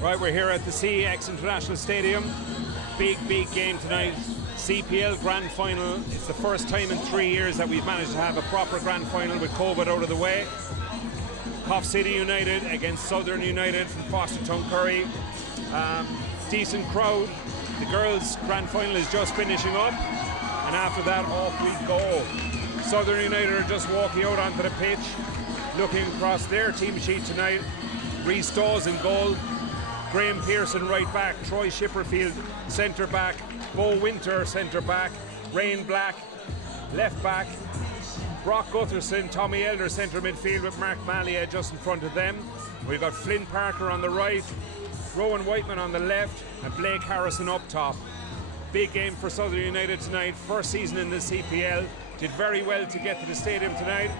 Right, we're here at the CEX International Stadium. Big game tonight. CPL Grand Final. It's the first time in 3 years that we've managed to have a proper Grand Final with COVID out of the way. Coffs City United against Southern United from Fostertown Curry. Decent crowd. The girls' Grand Final is just finishing up, and after that off we go. Southern United are just walking out onto the pitch, looking across their team sheet tonight. Rhys Dawes in goal, Graham Pearson right back, Troy Shipperfield centre back, Bo Winter centre back, Rain Black left back, Brock Gutherson, Tommy Elder centre midfield with Mark Malia just in front of them. We've got Flynn Parker on the right, Rowan Whiteman on the left, and Blake Harrison up top. Big game for Southern United tonight, first season in the CPL. Did very well to get to the stadium tonight.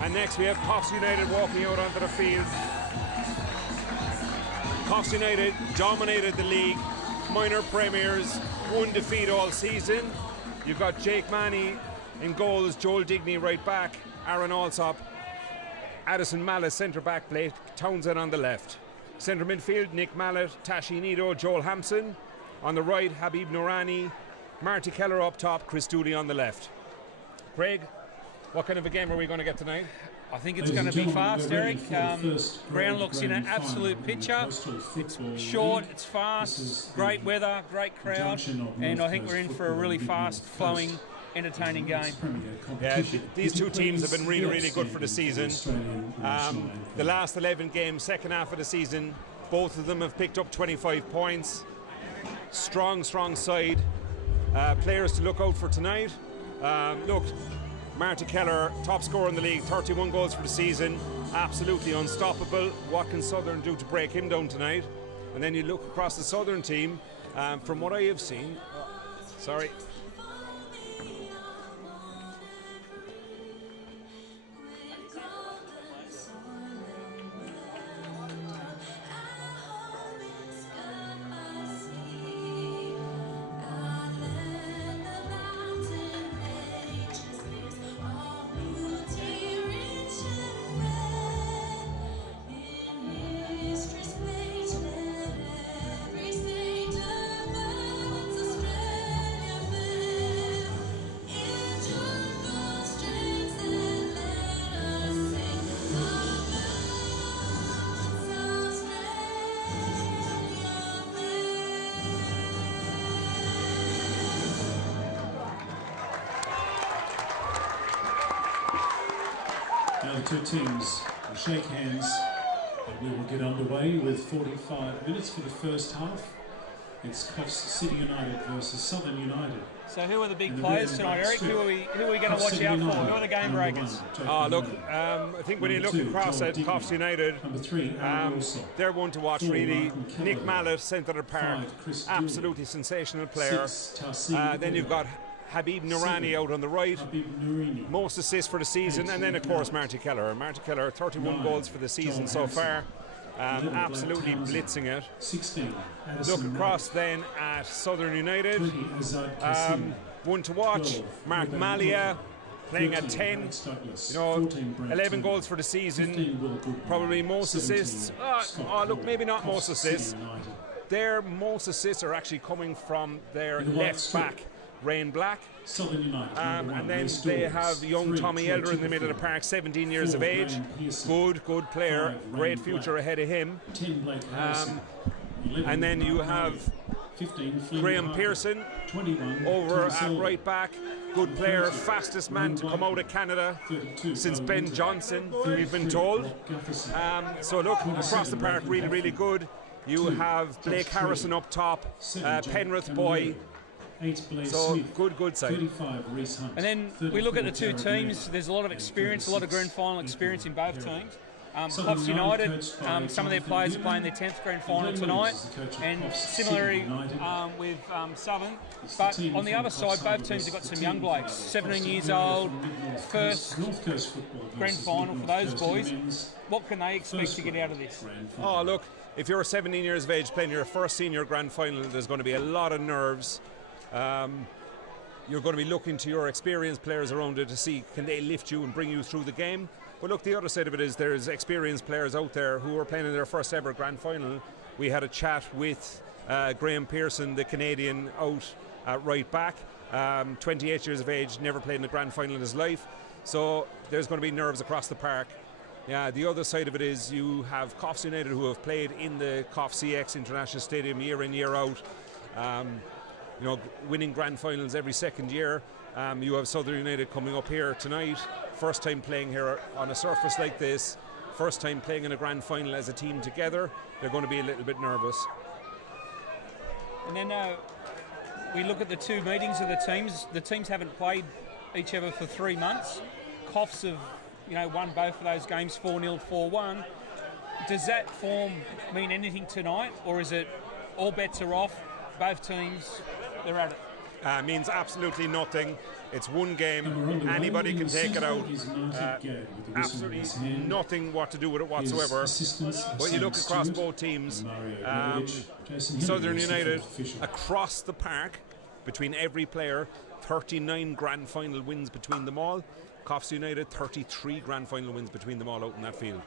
And next we have Coffs United walking out onto the field. Coffs United dominated the league, minor premiers, one defeat all season. You've got Jake Manny in goals, Joel Digney right back, Aaron Alsop, Addison Mallet centre back, Blake Townsend on the left. Centre midfield, Nick Mallet, Tashi Nido, Joel Hampson. On the right, Habib Nourani, Marty Keller up top, Chris Dooley on the left. Craig, what kind of a game are we going to get tonight? I think it's going to be fast, Eric. Ground looks in an absolute picture. It's short, it's fast, great weather, great crowd, and I think we're in for a really fast flowing, entertaining game. Yeah, these two teams have been really good for the season. The last 11 games, second half of the season, both of them have picked up 25 points. Strong side. Players to look out for tonight. Look, Marty Keller, top scorer in the league, 31 goals for the season, absolutely unstoppable. What can Southern do to break him down tonight? And then you look across the Southern team, from what I have seen, sorry. Now the two teams will shake hands and we will get underway with 45 minutes for the first half. It's Coffs City United versus Southern United. So who are the big players tonight, Eric? Who are we going to watch out for? Who are the game breakers? Look, I think when you look across at Coffs United, they're one to watch really. Nick Mallet, centre of the park, absolutely sensational player. Then you've got Habib Nourani out on the right, most assists for the season, and then of course Marty Keller. Marty Keller, 31 goals for the season so far, absolutely blitzing it. Look across then at Southern United, one to watch, Mark Malia playing at 10, 11 goals for the season, probably most assists. Look, maybe not most assists. Their most assists are actually coming from their left back, Rain Black, and then they have young Tommy Elder in the middle of the park, 17 years of age, good player, great future ahead of him. And then you have Graham Pearson over at right back, good player, fastest man to come out of Canada since Ben Johnson, we've been told. So look, across the park, really good. You have Blake Harrison up top, Penrith boy. So good side. And then we look at the two teams. There's a lot of experience, a lot of grand final experience in both teams. Coffs United, some of their players are playing their 10th grand final tonight, and similarly with Southern. But on the other side, both teams have got some young blokes, 17 years old, first grand final for those boys. What can they expect to get out of this? Oh, look, if you're 17 years of age playing your first senior grand final, there's going to be a lot of nerves. You're going to be looking to your experienced players around it to see can they lift you and bring you through the game. But look, the other side of it is there's experienced players out there who are playing in their first ever grand final we had a chat with Graham Pearson, the Canadian, out at right back. 28 years of age, never played in a grand final in his life. So there's going to be nerves across the park. Yeah, the other side of it is you have Coffs United, who have played in the Coffs CX International Stadium year in, year out. You know, winning grand finals every second year. You have Southern United coming up here tonight. First time playing here on a surface like this. First time playing in a grand final as a team together. They're going to be a little bit nervous. And then we look at the two meetings of the teams. The teams haven't played each other for 3 months. Coffs have, you know, won both of those games 4-0, 4-1. Does that form mean anything tonight, or is it all bets are off? Both teams, they're at it. Means absolutely nothing. It's one game. Anybody can take it out. Absolutely nothing what to do with it whatsoever. But you look across both teams. Southern United across the park between every player. 39 grand final wins between them all. Coffs United 33 grand final wins between them all out in that field.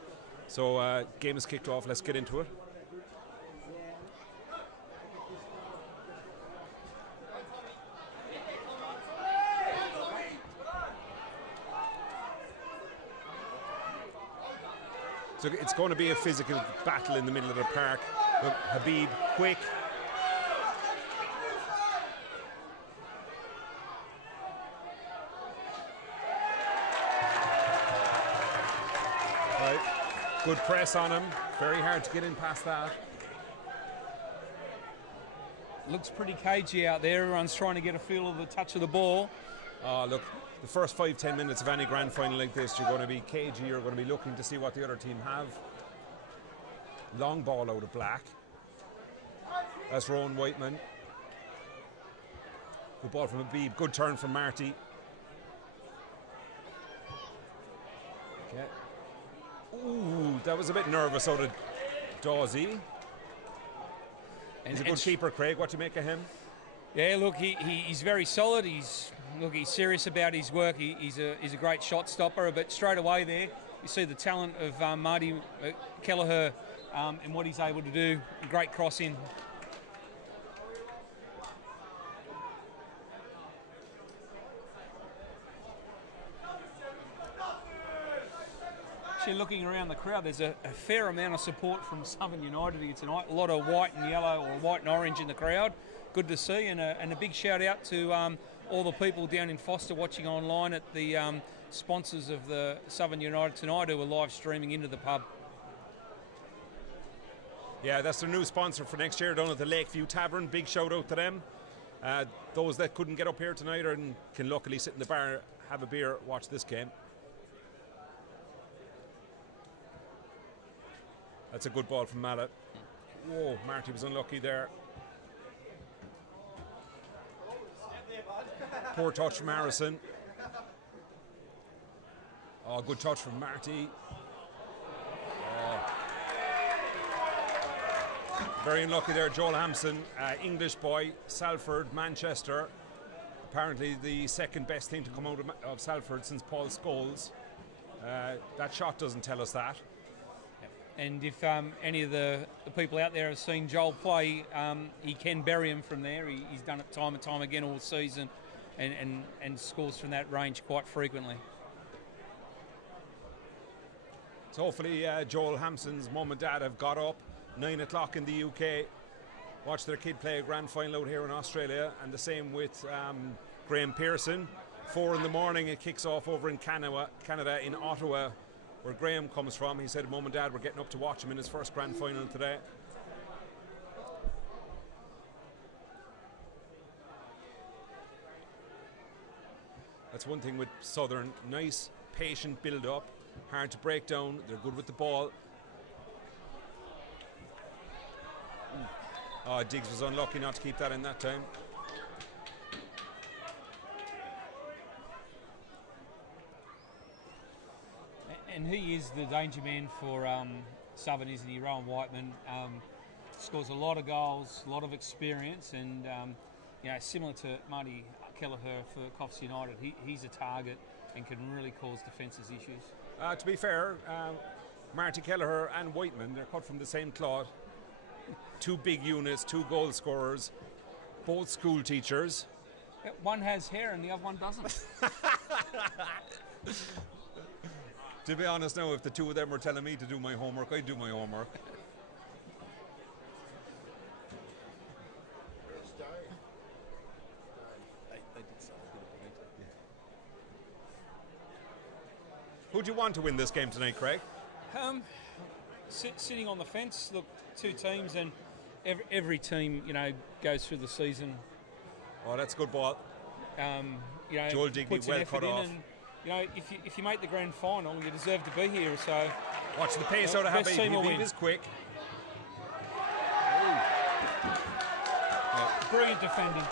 So game is kicked off. Let's get into it. So it's going to be a physical battle in the middle of the park. Look, Habib, quick. Right. Good press on him. Very hard to get in past that. Looks pretty cagey out there. Everyone's trying to get a feel of the touch of the ball. Oh, look. The first 5-10 minutes of any grand final like this, you're going to be cagey, you're going to be looking to see what the other team have. Long ball out of black. That's Rowan Whiteman. Good ball from Habib. Good turn from Marty. Okay. Ooh, that was a bit nervous out of Dawsey. He's a good keeper, Craig. What do you make of him? Yeah, look, he's very solid. He's serious about his work. He's a great shot stopper. But straight away there, you see the talent of Marty Kelleher and what he's able to do. Great cross in. Actually, looking around the crowd, there's a fair amount of support from Southern United here tonight. A lot of white and yellow, or white and orange in the crowd. Good to see, and a big shout out to all the people down in Foster watching online at the sponsors of the Southern United tonight who are live streaming into the pub. Yeah, that's their new sponsor for next year down at the Lakeview Tavern. Big shout out to them. Those that couldn't get up here tonight and can luckily sit in the bar, have a beer, watch this game. That's a good ball from Mallet. Whoa, Marty was unlucky there. Poor touch from Harrison. Oh, good touch from Marty. Oh. Very unlucky there, Joel Hampson, English boy, Salford, Manchester. Apparently the second best thing to come out of Salford since Paul Scholes. That shot doesn't tell us that. And if any of the people out there have seen Joel play, he can bury him from there. He's done it time and time again all season and scores from that range quite frequently. So hopefully Joel Hampson's mum and dad have got up 9 o'clock in the UK, watched their kid play a grand final out here in Australia, and the same with Graham Pearson. 4 in the morning it kicks off over in Canada in Ottawa, where Graham comes from. He said mum and dad were getting up to watch him in his first grand final today. That's one thing with Southern. Nice, patient build-up, hard to break down. They're good with the ball. Oh, Diggs was unlucky not to keep that in that time. And he is the danger man for Southern, isn't he? Rowan Whiteman scores a lot of goals, a lot of experience, and you know, similar to Marty Kelleher for Coffs United, he's a target and can really cause defences issues. To be fair, Marty Kelleher and Whiteman, they're cut from the same cloth. two big units, two goal scorers, both school teachers. One has hair and the other one doesn't. To be honest now, if the two of them were telling me to do my homework, I'd do my homework. Who do you want to win this game tonight, Craig? Sitting on the fence, look, two teams, and every team, goes through the season. Oh, that's a good ball. Joel Digby, well cut off. And, if you make the grand final, you deserve to be here. So watch the pace out of Habib. Habib is quick. Brilliant defending.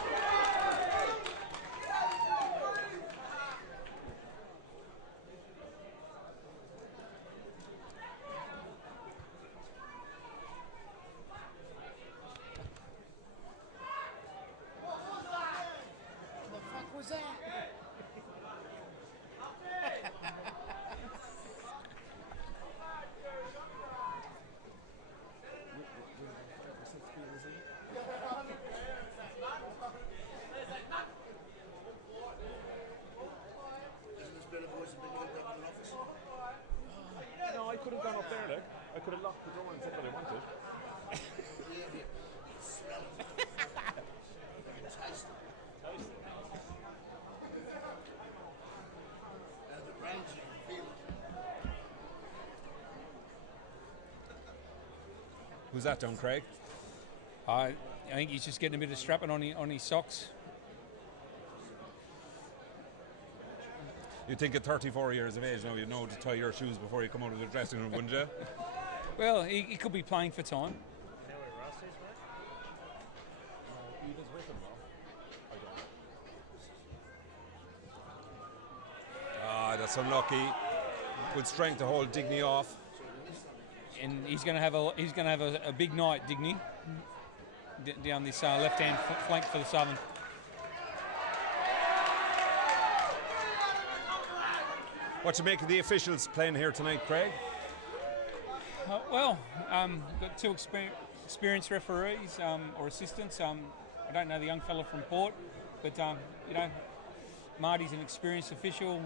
No, I could have gone up there, like. I could have locked the door and said what I wanted. Who's that down, Craig? I think he's just getting a bit of strapping on his socks. You'd think at 34 years of age now you'd know to tie your shoes before you come out of the dressing room, wouldn't you? Well, he could be playing for time. Ah, that's unlucky. Good strength to hold Digny off. And he's going to have a big night, Digny, down this left-hand flank for the Southern. What do you make of the officials playing here tonight, Craig? Got two experienced referees or assistants. I don't know the young fella from Port, but Marty's an experienced official.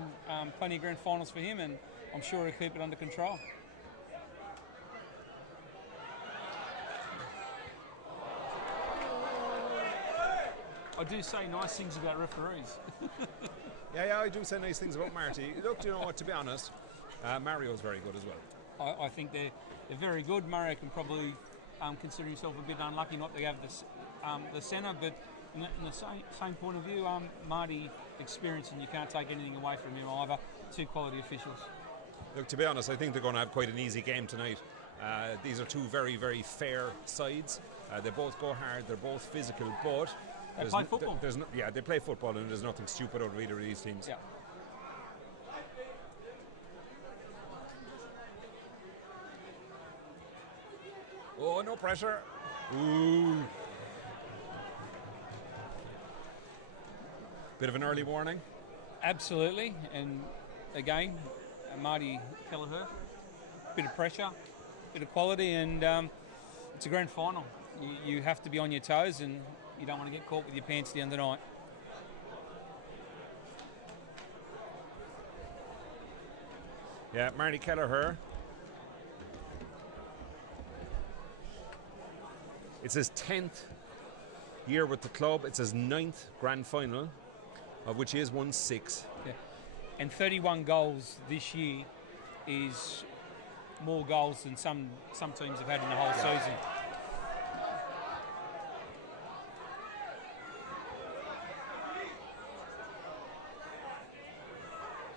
Plenty of grand finals for him, and I'm sure he'll keep it under control. I do say nice things about referees. Yeah, I do say nice things about Marty. Look, you know what, to be honest, Mario's very good as well. I think they're very good. Mario can probably consider himself a bit unlucky not to have the centre, but in the same point of view, Marty experience, and you can't take anything away from him either. Two quality officials. Look, to be honest, I think they're going to have quite an easy game tonight. These are two very, very fair sides. They both go hard, they're both physical, but they play football. They play football, and there's nothing stupid out of either of these teams. Yeah. Oh, no pressure. Ooh. Bit of an early warning. Absolutely, and again, Marty Kelleher, bit of pressure, bit of quality, and it's a grand final. You have to be on your toes, and you don't want to get caught with your pants down the night. Yeah, Marty Kelleher. It's his 10th year with the club. It's his 9th grand final, of which he has won 6. Yeah. And 31 goals this year is more goals than some teams have had in the whole season.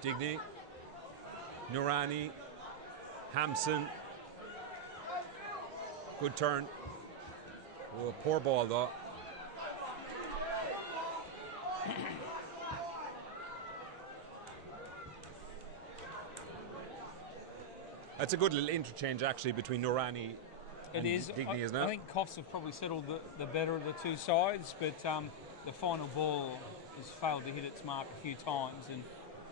Digny, Nurani, Hampson. Good turn. Oh, poor ball though. That's a good little interchange actually between Nurani and Digny, isn't it? I think Coffs have probably settled the better of the two sides, but the final ball has failed to hit its mark a few times, and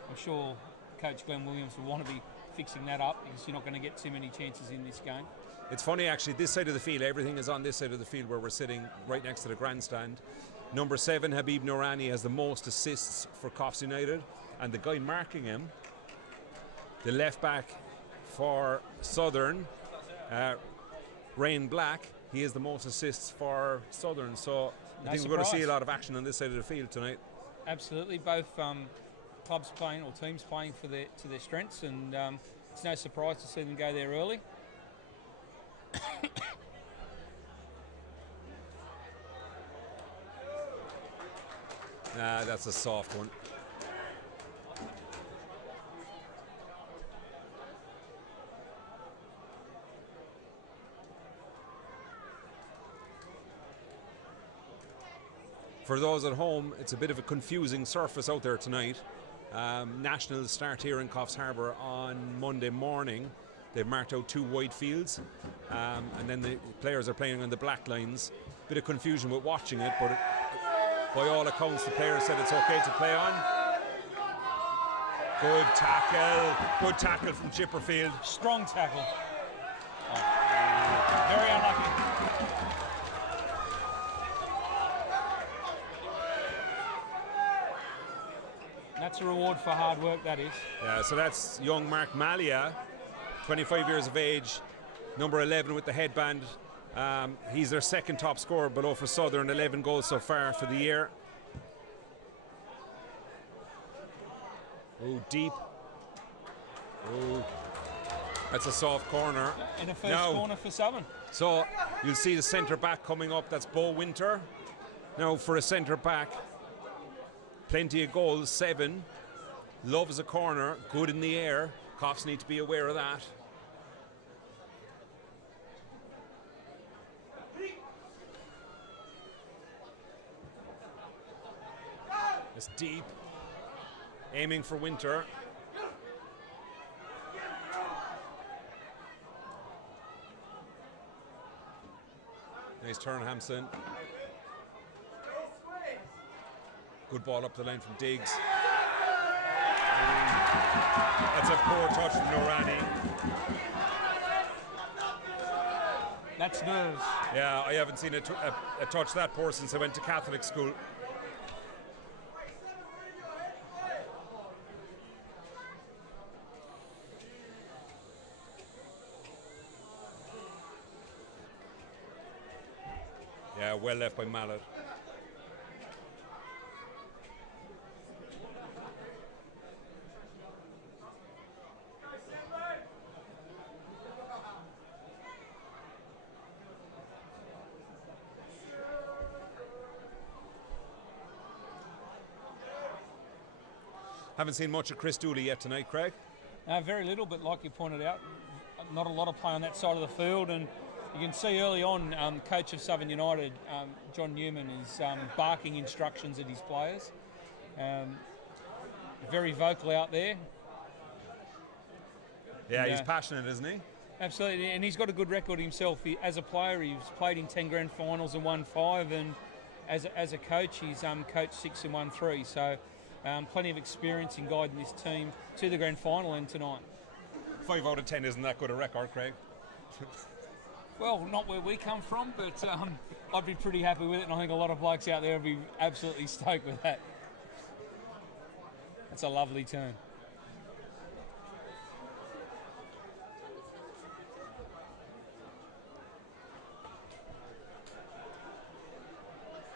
I'm sure Coach Glenn Williams will want to be fixing that up because you're not going to get too many chances in this game. It's funny actually, this side of the field, everything is on this side of the field where we're sitting right next to the grandstand. Number 7, Habib Nourani, has the most assists for Coffs United, and the guy marking him, the left back for Southern, Rain Black, he has the most assists for Southern, so I think we're going to see a lot of action on this side of the field tonight. Absolutely, both clubs playing, or teams playing to their strengths, and it's no surprise to see them go there early. Nah, that's a soft one. For those at home, it's a bit of a confusing surface out there tonight. Nationals start here in Coffs Harbour on Monday morning. They've marked out 2 white fields, and then the players are playing on the black lines. Bit of confusion with watching it, but by all accounts, the players said it's okay to play on. Good tackle from Chipperfield. Strong tackle. Oh. Very unlucky. That's a reward for hard work, that is. Yeah, so that's young Mark Malia, 25 years of age, number 11 with the headband. He's their second top scorer below for Southern, 11 goals so far for the year. Oh, deep. Oh, that's a soft corner. And a first corner for Southern. So you'll see the centre back coming up, that's Bo Winter. Now for a centre back, plenty of goals, 7. Loves a corner, good in the air. Coffs need to be aware of that. It's deep. Aiming for Winter. Nice turn, Hampson. Good ball up the line from Diggs. That's a poor touch from Nourani. That's nerves. Yeah, I haven't seen a touch that poor since I went to Catholic school. Yeah, well left by Mallet. Haven't seen much of Chris Dooley yet tonight, Craig. Very little, but like you pointed out, not a lot of play on that side of the field, and you can see early on, coach of Southern United, John Newman, is barking instructions at his players. Very vocal out there. Yeah, he's passionate, isn't he? Absolutely, and he's got a good record himself. As a player, he's played in 10 grand finals and won 5, and as a coach, he's coached 6 and won 3. So plenty of experience in guiding this team to the grand final and tonight. 5 out of 10 isn't that good a record, Craig? Well, not where we come from, but I'd be pretty happy with it, and I think a lot of blokes out there would be absolutely stoked with that. That's a lovely turn.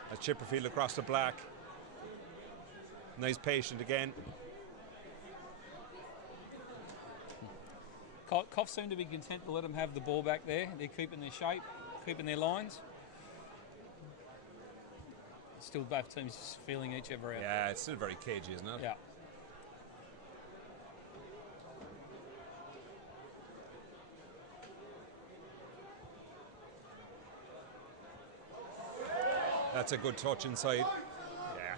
That's Chipperfield across the black. Nice patient again. Coffs seem to be content to let them have the ball back there. They're keeping their shape, keeping their lines. Still both teams just feeling each other out. Yeah, it's still very cagey, isn't it? Yeah. That's a good touch inside. Yeah.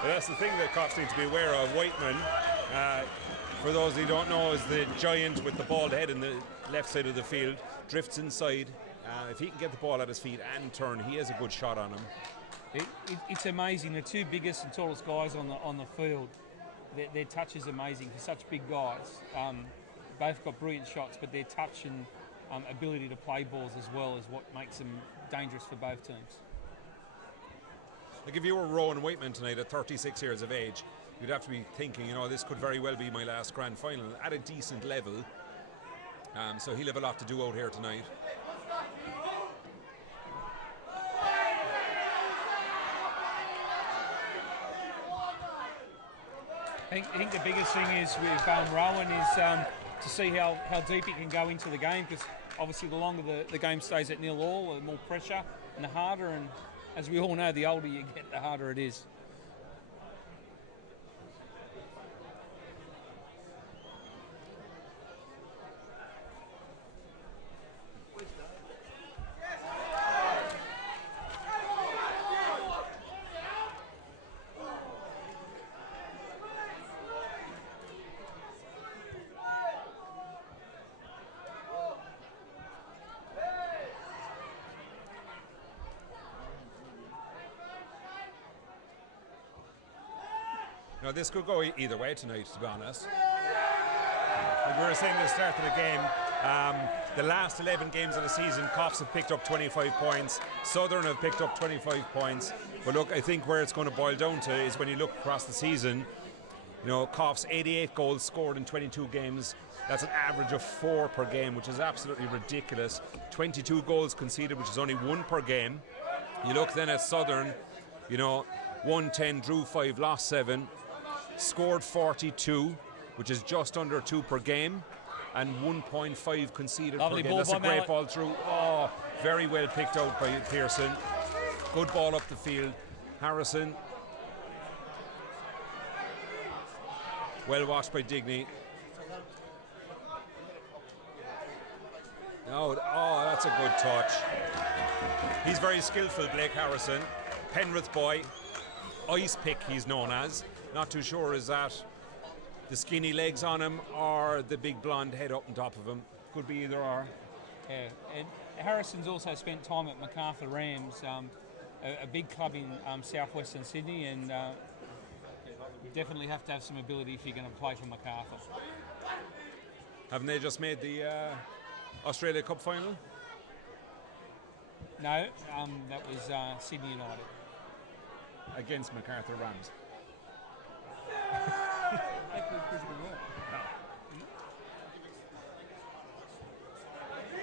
But that's the thing that Coffs need to be aware of. Whiteman, for those who don't know, is the giant with the bald head in the left side of the field. Drifts inside. If he can get the ball at his feet and turn, he has a good shot on him. It's amazing. The 2 biggest and tallest guys on the field. their touch is amazing for such big guys. Both got brilliant shots, but their touch and ability to play balls as well is what makes them dangerous for both teams. Like if you were Rowan Whiteman tonight at 36 years of age, you'd have to be thinking, you know, this could very well be my last grand final at a decent level. So he'll have a lot to do out here tonight. I think the biggest thing is with Rowan is to see how deep he can go into the game, because obviously the longer the game stays at 0-0, the more pressure and the harder, and as we all know, the older you get, the harder it is. Now this could go either way tonight, to be honest. Like we were saying at the start of the game, the last 11 games of the season, Coffs have picked up 25 points, Southern have picked up 25 points. But look, I think where it's going to boil down to is when you look across the season, you know, Coffs 88 goals scored in 22 games. That's an average of 4 per game, which is absolutely ridiculous. 22 goals conceded, which is only 1 per game. You look then at Southern, you know, 110, drew 5, lost 7. Scored 42, which is just under 2 per game, and 1.5 conceded per game. That's a great ball through. Oh, very well picked out by Pearson. Good ball up the field. Harrison. Well watched by Digney. Oh, that's a good touch. He's very skillful, Blake Harrison. Penrith boy. Ice pick, he's known as. Not too sure, is that the skinny legs on him or the big blonde head up on top of him? Could be either or. Yeah, and Harrison's also spent time at MacArthur Rams, a big club in southwestern Sydney, and you definitely have to have some ability if you're going to play for MacArthur. Haven't they just made the Australia Cup final? No, that was Sydney United. Against MacArthur Rams.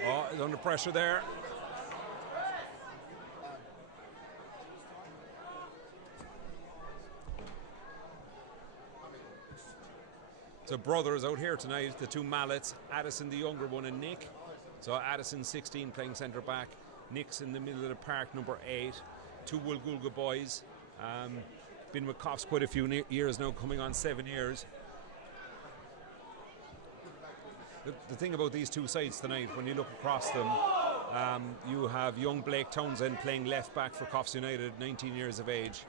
Oh, he's under pressure there. So brothers out here tonight, the two mallets, Addison the younger one and Nick. So Addison 16 playing centre back, Nick's in the middle of the park, number 8. Two Woolgoolga boys. Been with Coffs quite a few years now, coming on 7 years. The thing about these two sides tonight, when you look across them, you have young Blake Townsend playing left back for Coffs United, 19 years of age.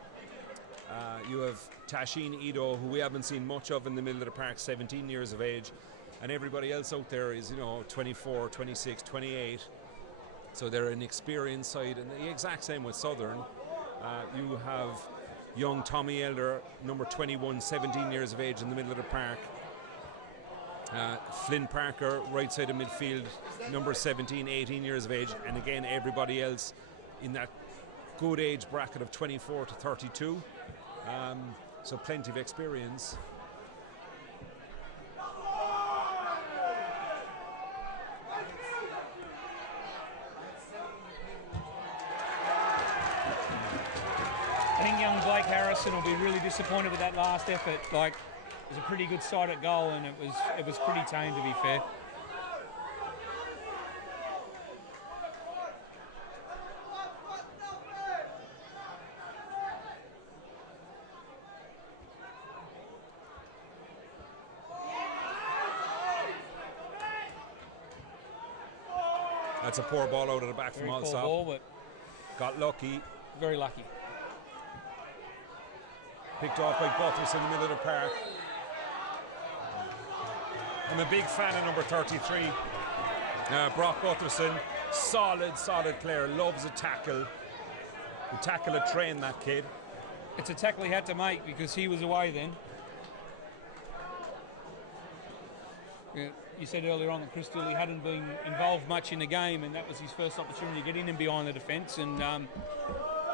You have Tashin Ido, who we haven't seen much of in the middle of the park, 17 years of age. And everybody else out there is, you know, 24, 26, 28. So they're an experienced side, and the exact same with Southern. You have young Tommy Elder, number 21, 17 years of age in the middle of the park. Flynn Parker, right side of midfield, number 17, 18 years of age. And again, everybody else in that good age bracket of 24 to 32. So plenty of experience. I think young Blake Harrison will be really disappointed with that last effort. Like, it was a pretty good sight at goal, and it was pretty tame, to be fair. That's a poor ball out of the back from Allsop. Ball, but got lucky. Very lucky. Picked off by Butters in the middle of the park. I'm a big fan of number 33, Brock Butterson. Solid player, loves a tackle. Would tackle a train, that kid. It's a tackle he had to make because he was away then. You said earlier on that Chris Dooley hadn't been involved much in the game, and that was his first opportunity to get in and behind the defence, and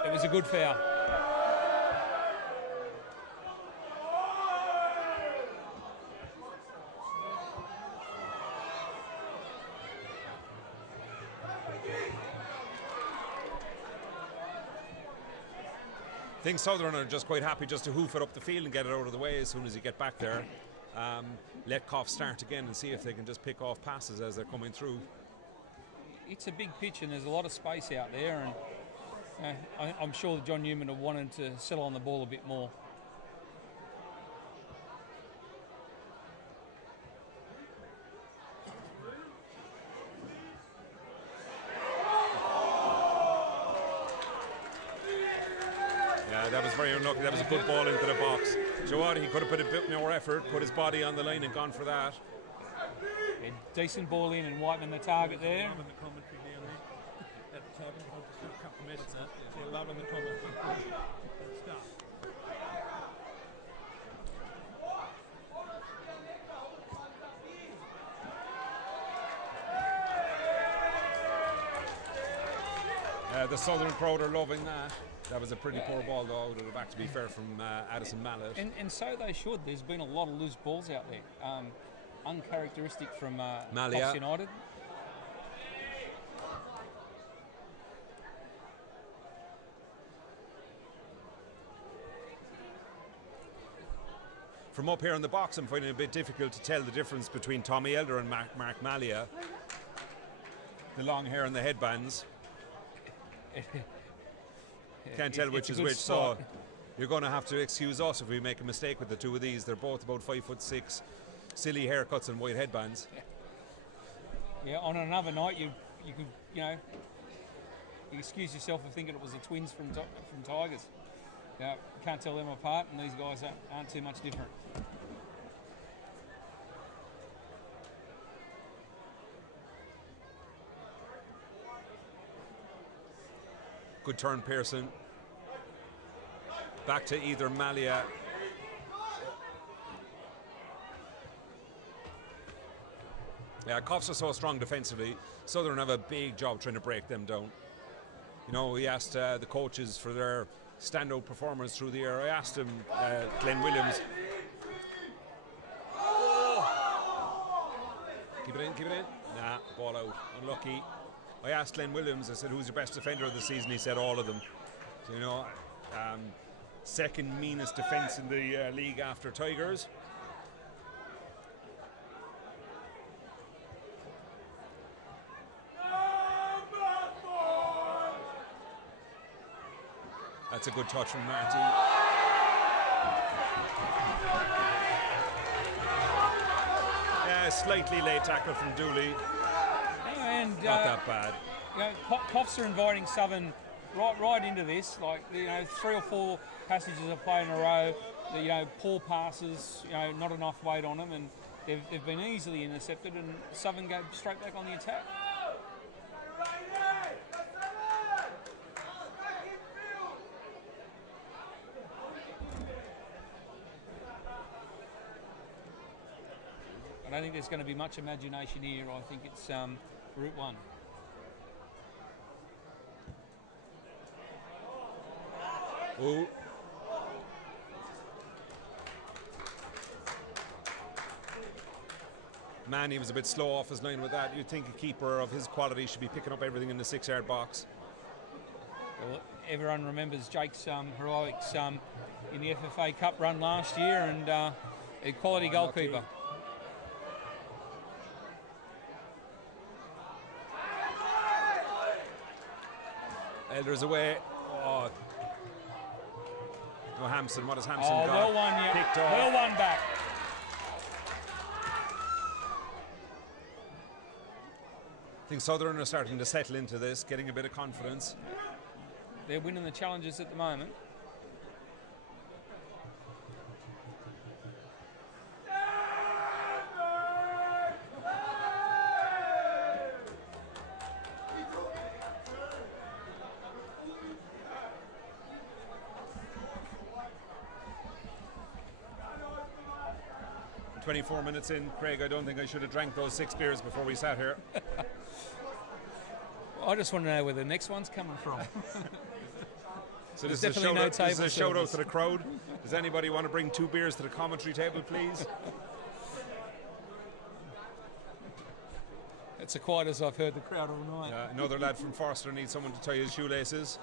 it was a good foul. I think Southern are just quite happy just to hoof it up the field and get it out of the way as soon as you get back there. Let Coffs start again and see if they can just pick off passes as they're coming through. It's a big pitch and there's a lot of space out there, and I'm sure that John Newman have wanted to settle on the ball a bit more. That was very unlucky. That was a good ball into the box. Joe Watt, he could have put a bit more effort, put his body on the line and gone for that. A decent ball in and Whiteman the target there. The Southern crowd are loving that. That was a pretty poor ball though, out of the back, to be fair, from Addison Mallet. And so they should. There's been a lot of loose balls out there. Uncharacteristic from Coffs United. From up here in the box, I'm finding it a bit difficult to tell the difference between Tommy Elder and Mark Malia. The long hair and the headbands. Can't tell which is which, so you're going to have to excuse us if we make a mistake with the two of these. They're both about 5'6", silly haircuts and white headbands. Yeah, on another night you could you excuse yourself for thinking it was the twins from Tigers. Yeah, can't tell them apart, and these guys aren't too much different. Good turn, Pearson. Back to either Malia. Yeah, Coffs are so strong defensively. Southern have a big job trying to break them down. You know, we asked the coaches for their standout performance through the year. I asked him, Glenn Williams. Keep it in. Nah, ball out. Unlucky. I asked Glenn Williams, I said, who's your best defender of the season? He said all of them. So, you know, second meanest defence in the league after Tigers. That's a good touch from Marty. Yeah, slightly late tackle from Dooley. And not that bad. You know, Coffs are inviting Southern right into this. Like, you know, 3 or 4 passages of play in a row. You know, poor passes. You know, not enough weight on them, and they've been easily intercepted. And Southern go straight back on the attack. I don't think there's going to be much imagination here. I think it's Route 1. Ooh. Manny was a bit slow off his line with that. You'd think a keeper of his quality should be picking up everything in the 6-yard box. Well, everyone remembers Jake's heroics in the FFA Cup run last year, and a quality goalkeeper. Elder's away. Oh. No, Hampson. What has Hampson got? Well won, yeah. Picked off. Well won back. I think Southern are starting to settle into this, getting a bit of confidence. They're winning the challenges at the moment. 24 minutes in, Craig, I don't think I should have drank those 6 beers before we sat here. I just want to know where the next one's coming from. So this is a shout out to the crowd. Does anybody want to bring 2 beers to the commentary table, please? It's as quiet as I've heard the crowd all night. Another lad from Forster needs someone to tie his shoelaces.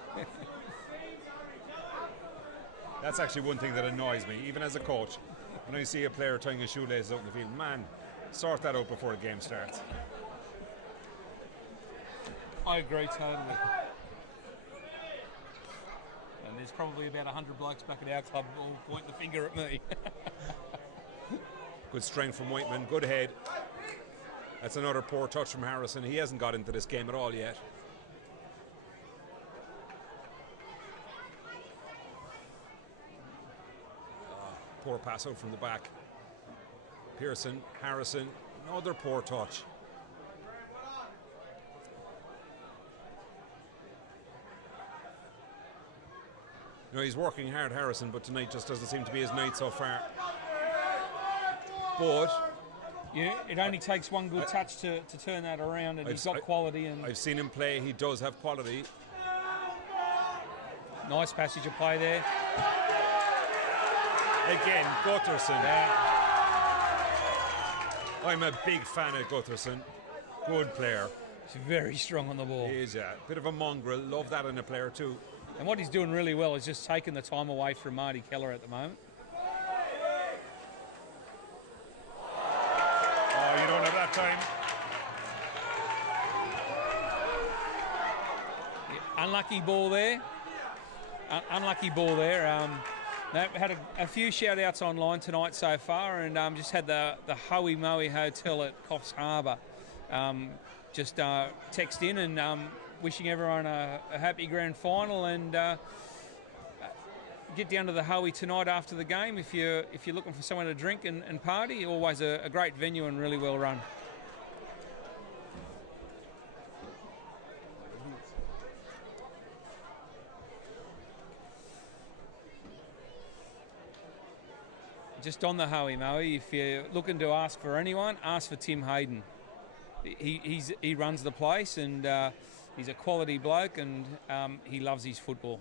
That's actually one thing that annoys me, even as a coach. When I see a player tying his shoelaces out in the field, man, sort that out before the game starts. I agree totally. And there's probably about 100 blokes back at our club all pointing the finger at me. Good strength from Whiteman, good head. That's another poor touch from Harrison. He hasn't got into this game at all yet. Poor pass out from the back. Pearson, Harrison, another poor touch. You know, he's working hard, Harrison, but tonight just doesn't seem to be his night so far. But yeah, it only takes one good touch to turn that around, and he's got quality. And I've seen him play. He does have quality. Nice passage of play there. Again, Gutherson. I'm a big fan of Gutherson. Good player. He's very strong on the ball. He is, yeah. Bit of a mongrel. Love that in a player too. And what he's doing really well is just taking the time away from Marty Keller at the moment. Oh, you don't have that time. Yeah, unlucky ball there. Unlucky ball there. Had a few shout-outs online tonight so far, and just had the Hoey Moey Hotel at Coffs Harbour just text in and wishing everyone a happy grand final, and get down to the Hoey tonight after the game if you're looking for someone to drink and party. Always a great venue and really well run. Just on the Hoey Moey, if you're looking to ask for anyone, ask for Tim Hayden. He runs the place, and he's a quality bloke, and he loves his football.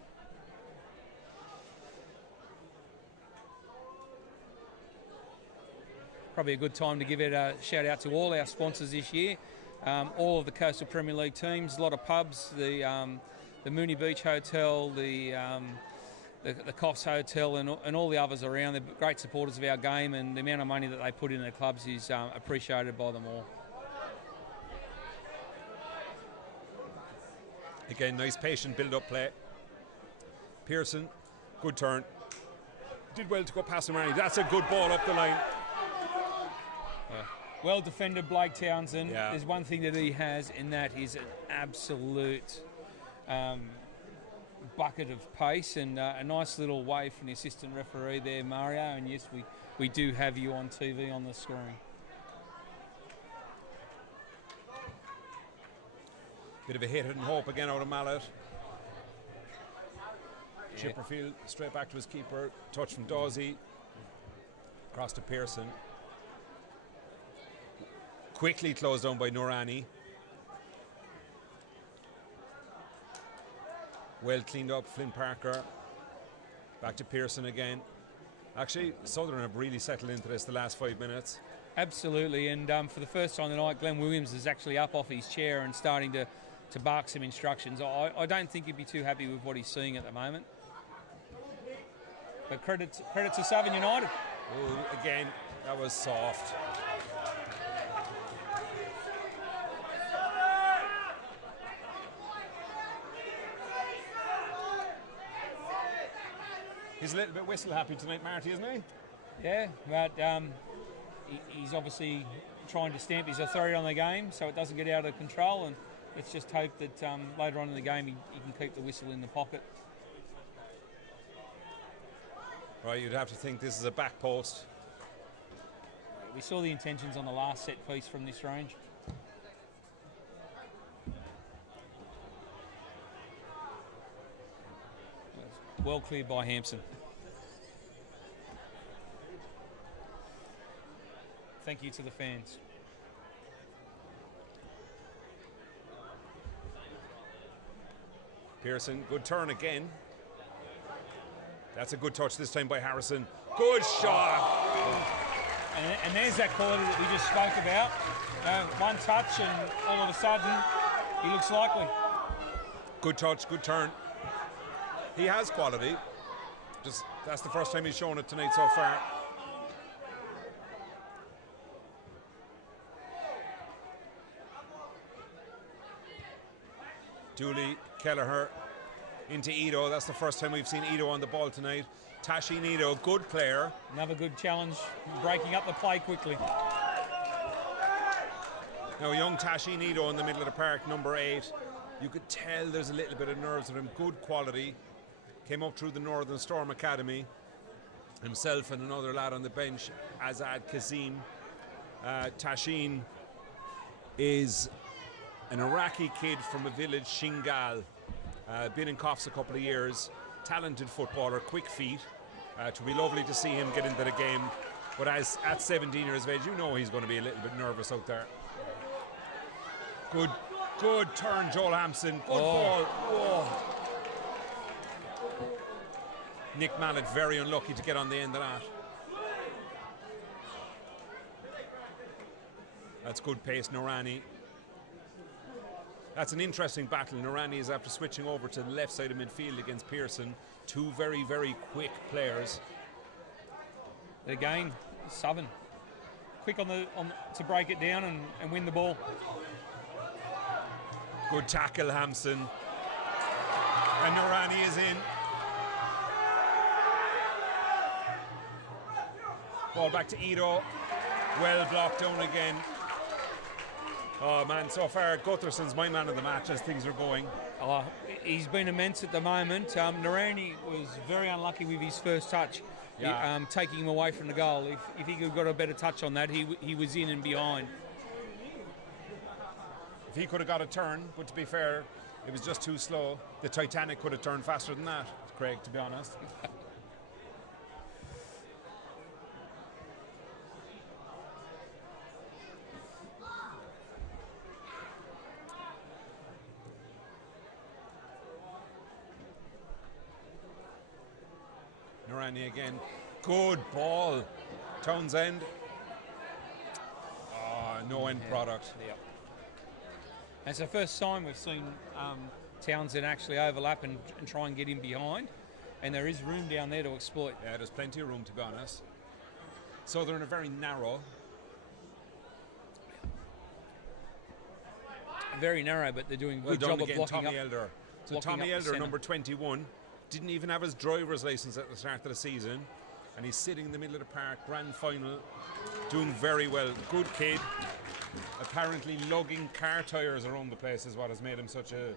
Probably a good time to give it a shout out to all our sponsors this year. All of the Coastal Premier League teams, a lot of pubs, the Mooney Beach Hotel, the Coffs Hotel, and all the others around. They're great supporters of our game, and the amount of money that they put in their clubs is appreciated by them all. Again, nice patient build-up play. Pearson, good turn. Did well to go past Marnie. That's a good ball up the line. Well defended, Blake Townsend. Yeah. There's one thing that he has, and that is an absolute bucket of pace, and a nice little wave from the assistant referee there, Mario. And yes, we do have you on TV on the screen. Bit of a hit and hope again out of Mallet. Yeah. Chipperfield straight back to his keeper. Touch from Dawsey. Across to Pearson. Quickly closed down by Noorani. Well cleaned up, Flynn Parker. Back to Pearson again. Actually, Southern have really settled into this the last 5 minutes. Absolutely, and for the first time tonight, Glenn Williams is actually up off his chair and starting to bark some instructions. I don't think he'd be too happy with what he's seeing at the moment. But credit to Southern United. Oh, again, that was soft. He's a little bit whistle happy tonight, Marty, isn't he? Yeah, but he's obviously trying to stamp his authority on the game so it doesn't get out of control, and let's just hope that later on in the game he can keep the whistle in the pocket. Right, you'd have to think this is a back post. We saw the intentions on the last set piece from this range. Well cleared by Hampson. thank you to the fans. Pearson, good turn again. That's a good touch this time by Harrison. Good shot. And there's that quality that we just spoke about. One touch and all of a sudden he looks likely. Good touch, good turn. He has quality. Just that's the first time he's shown it tonight so far. Dooley, Kelleher into Ito. That's the first time we've seen Ito on the ball tonight. Tashin Ito, good player. Another good challenge, breaking up the play quickly. Now young Tashin Ito in the middle of the park, number 8. You could tell there's a little bit of nerves with him. Good quality. Came up through the Northern Storm Academy. Himself and another lad on the bench, Azad Kazim. Tashin is an Iraqi kid from a village, Shingal. Been in Coffs a couple of years. Talented footballer, quick feet. It would be lovely to see him get into the game. But as at 17 years of age, you know he's going to be a little bit nervous out there. Good turn, Joel Hampson. Good ball. Whoa. Nick Mallet very unlucky to get on the end of that. That's good pace, Norani. That's an interesting battle. Norani is after switching over to the left side of midfield against Pearson. Two very, very quick players. Again, Southern. Quick to break it down and win the ball. Good tackle, Hampson. And Norani is in. Ball back to Ito. Well blocked down again. Oh man, so far Gutherson's my man of the match as things are going. He's been immense at the moment. Narani was very unlucky with his first touch, taking him away from the goal. If he could have got a better touch on that, he was in and behind. If he could have got a turn, but to be fair, it was just too slow. The Titanic could have turned faster than that, Craig, to be honest. Norani again. Good ball. Townsend. No end product. Yep. It's the first time we've seen Townsend actually overlap and try and get in behind. And there is room down there to exploit. Yeah, there's plenty of room, to be honest. So they're in a very narrow. Very narrow, but they're doing a well good job again, of blocking Tommy up. Elder. So Tommy Elder, number 21, didn't even have his driver's license at the start of the season. And he's sitting in the middle of the park, grand final, doing very well. Good kid. Apparently lugging car tyres around the place is what has made him such a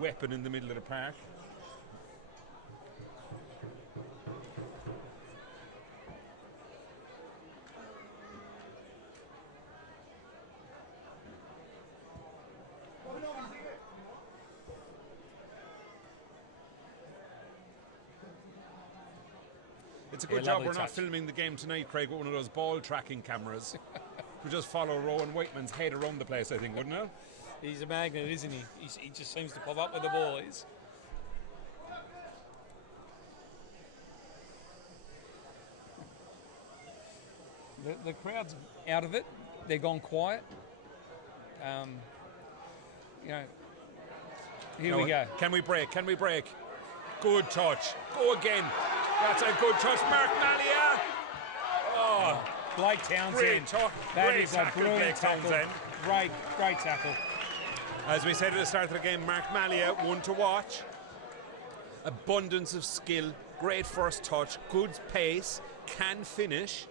weapon in the middle of the park. It's a good job we're not filming the game tonight, Craig, with one of those ball tracking cameras. We just follow Rowan Whiteman's head around the place, I think, wouldn't it? He's a magnet, isn't he? He just seems to pop up with the ball. The crowd's out of it. They're gone quiet. Here we go. Can we break? Can we break? Good touch. Go again. That's a good touch. Mark Malia. Oh, Blake Townsend. Great touch. That is a brilliant tackle. Great tackle. As we said at the start of the game, Mark Malia, one to watch. Abundance of skill. Great first touch. Good pace. Can finish.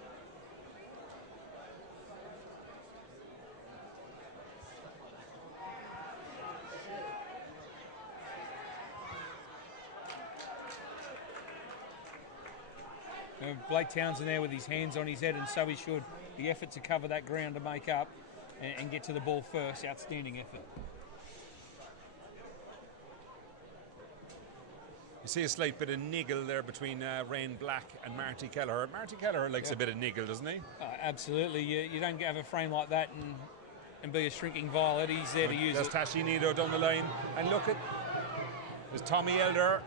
Blake Townsend there with his hands on his head, and so he should. The effort to cover that ground to make up and get to the ball first, outstanding effort. You see a slight bit of niggle there between Rain Black and Marty Kelleher. Marty Kelleher likes a bit of niggle, doesn't he? Absolutely. You don't have a frame like that and be a shrinking violet. He's there to use it. There's Tashi Nido down the line. And look at... There's Tommy Elder.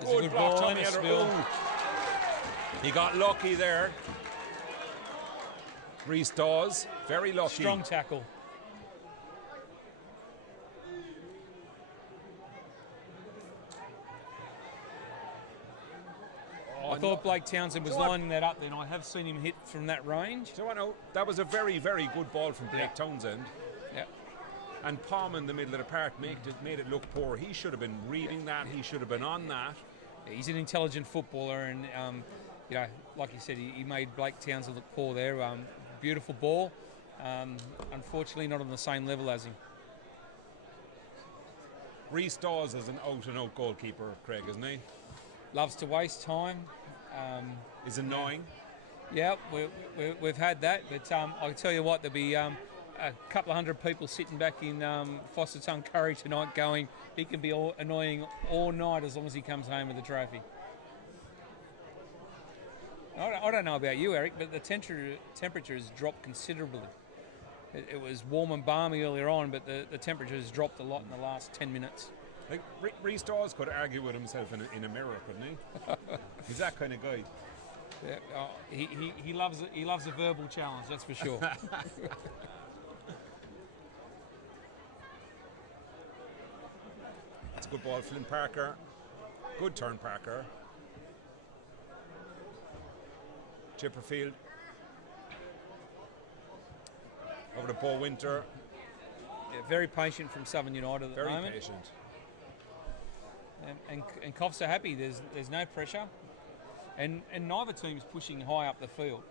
Good block, Tommy Elder. Ooh. He got lucky there. Reese Dawes, very lucky. Strong tackle. I thought Blake Townsend was lining that up then. I have seen him hit from that range. So I know that was a very, very good ball from Blake Townsend. Yeah. And Palm in the middle of the park made it look poor. He should have been reading that. He should have been on that. He's an intelligent footballer, and you know, like you said, he made Blake Townsend look poor there. Beautiful ball. Unfortunately, not on the same level as him. Reese Dawes is an out-and-out goalkeeper, Craig, isn't he? Loves to waste time. Is annoying. Yeah, we've had that, but I'll tell you what, there'll be a couple of hundred people sitting back in Fosterton Curry tonight going, he can be annoying all night as long as he comes home with the trophy. I don't know about you, Eric, but the temperature has dropped considerably. It was warm and balmy earlier on, but the temperature has dropped a lot in the last 10 minutes. Like Reese Dawes could argue with himself in a mirror, couldn't he? He's that kind of guy. Yeah, he loves a verbal challenge, that's for sure. That's a good ball, Flynn Parker. Good turn, Parker. Chipperfield. Over to Bo Winter. Yeah, very patient from Southern United at the moment. Very patient. And Coffs are happy. There's no pressure, and neither team's pushing high up the field,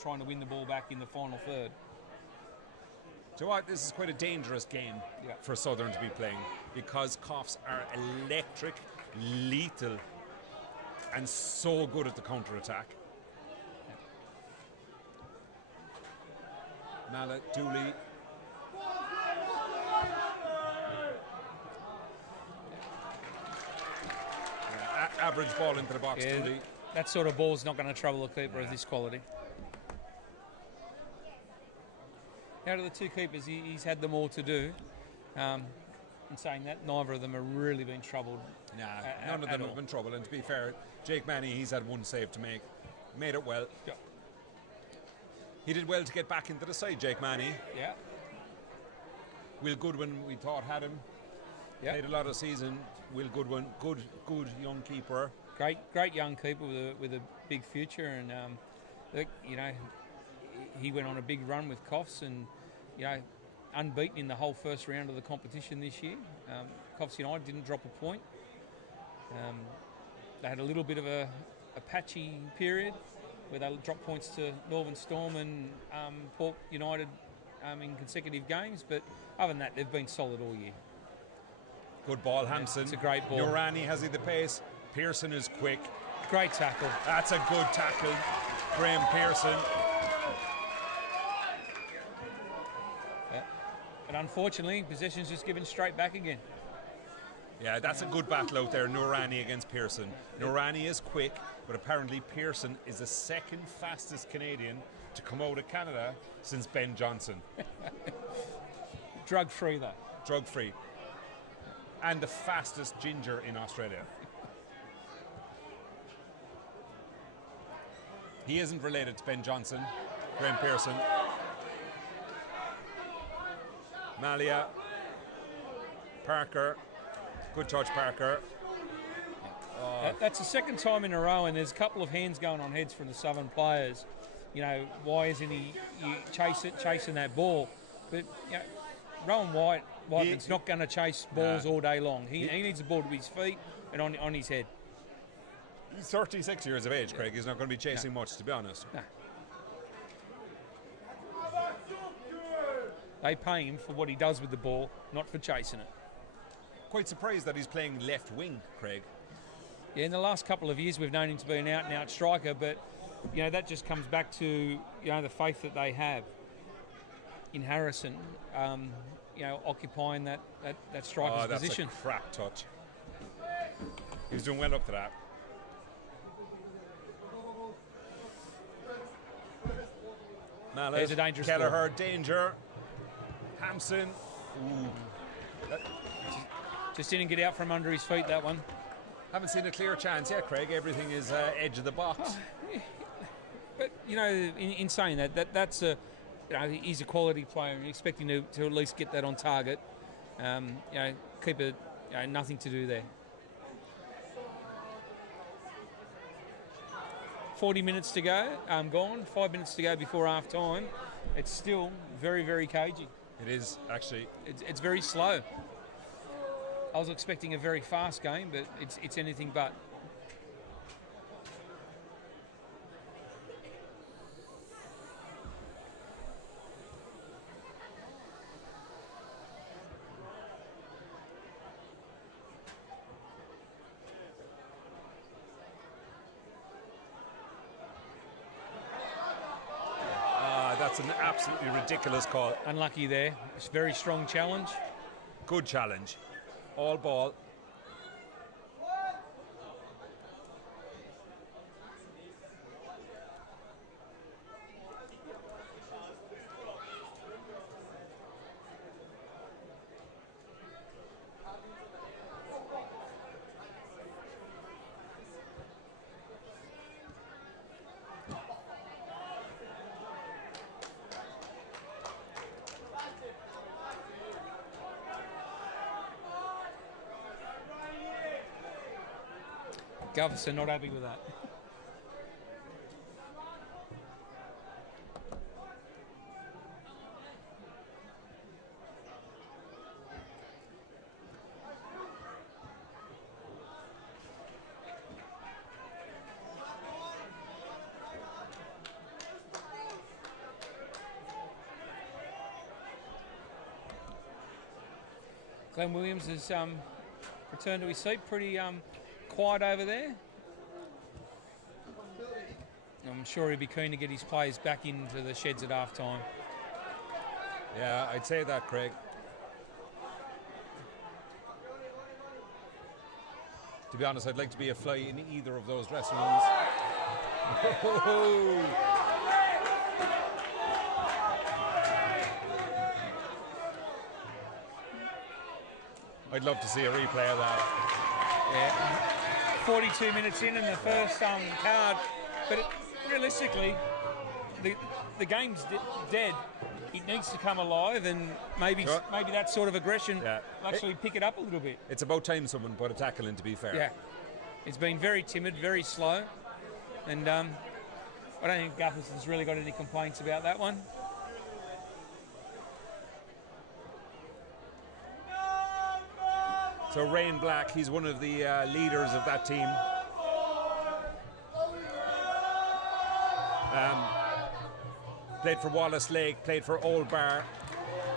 trying to win the ball back in the final third. So what? This is quite a dangerous game for Southern to be playing because Coffs are electric, lethal, and so good at the counter-attack. Mallet, Dooley. Average ball into the box, Dooley. That sort of ball's not going to trouble a keeper of this quality. Out of the two keepers, he's had them all to do. In saying that, neither of them have really been troubled. Nah, none of them have been troubled. And to be fair, Jake Manny, he's had one save to make. Made it well. Yeah. He did well to get back into the side, Jake Manny. Yeah. Will Goodwin, we thought, had him. Yeah. Played a lot of season. Will Goodwin, good young keeper. Great young keeper with a big future, and look, you know, he went on a big run with Coffs, and you know, unbeaten in the whole first round of the competition this year. Coffs United didn't drop a point. They had a little bit of a patchy period where they dropped points to Northern Storm and Port United in consecutive games, but other than that, they've been solid all year. Good ball, Hampson. It's a great ball. Norani has the pace. Pearson is quick. Great tackle. That's a good tackle. Graham Pearson. Yeah. But unfortunately, possession's just given straight back again. Yeah, that's a good battle out there, Norani against Pearson. Norani is quick, but apparently Pearson is the second fastest Canadian to come out of Canada since Ben Johnson. Drug-free, though. Drug-free. And the fastest ginger in Australia. He isn't related to Ben Johnson, Graham Pearson. Malia, Parker, good touch, Parker. That's the second time in a row, and there's a couple of hands going on heads from the Southern players. You know, why isn't he chasing that ball? But you know, Rowan Whiteman's not going to chase balls all day long. He needs the ball to his feet and on his head. He's 36 years of age, Craig. He's not going to be chasing much, to be honest. No. They pay him for what he does with the ball, not for chasing it. Quite surprised that he's playing left wing, Craig. Yeah, in the last couple of years we've known him to be an out-and-out striker, but you know that just comes back to you know the faith that they have in Harrison. You know, occupying that striker's position. That's a crap touch. He was doing well up to that. Mallet, There's a dangerous Kelleher, danger. Hampson. Ooh. Just didn't get out from under his feet, that one. Haven't seen a clear chance yet, Craig. Everything is edge of the box. But, you know, in saying that's a, you know, he's a quality player and expecting to at least get that on target. You know, keeper, you know, nothing to do there. 40 minutes to go, gone. 5 minutes to go before half time. It's still very, very cagey. It is, actually. It's very slow. I was expecting a very fast game, but it's anything but. That's an absolutely ridiculous call. Unlucky there. It's a very strong challenge. Good challenge. All ball. Coffs are not happy with that. Glenn Williams has returned to his seat, pretty quiet over there. I'm sure he'd be keen to get his players back into the sheds at half time. Yeah, I'd say that, Craig. To be honest, I'd like to be a fly in either of those dressing rooms. I'd love to see a replay of that. Yeah. 42 minutes in the first card, but realistically, the game's dead. It needs to come alive, and maybe that sort of aggression will actually pick it up a little bit. It's about time someone put a tackle in, to be fair. Yeah, it's been very timid, very slow, and I don't think Gutterson's really got any complaints about that one. So Rain Black, he's one of the leaders of that team. Played for Wallace Lake, played for Old Bar.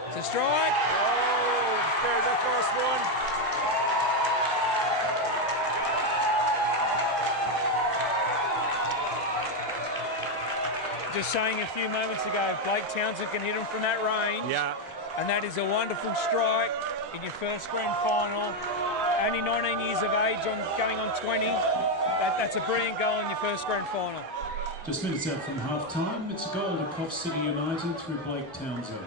It's a strike. Oh, there's the first one. Just saying a few moments ago, Blake Townsend can hit him from that range. Yeah. And that is a wonderful strike in your first grand final. Only 19 years of age, going on 20. That's a brilliant goal in your first grand final. Just minutes out from half-time, it's a goal to Coffs City United through Blake Townsend.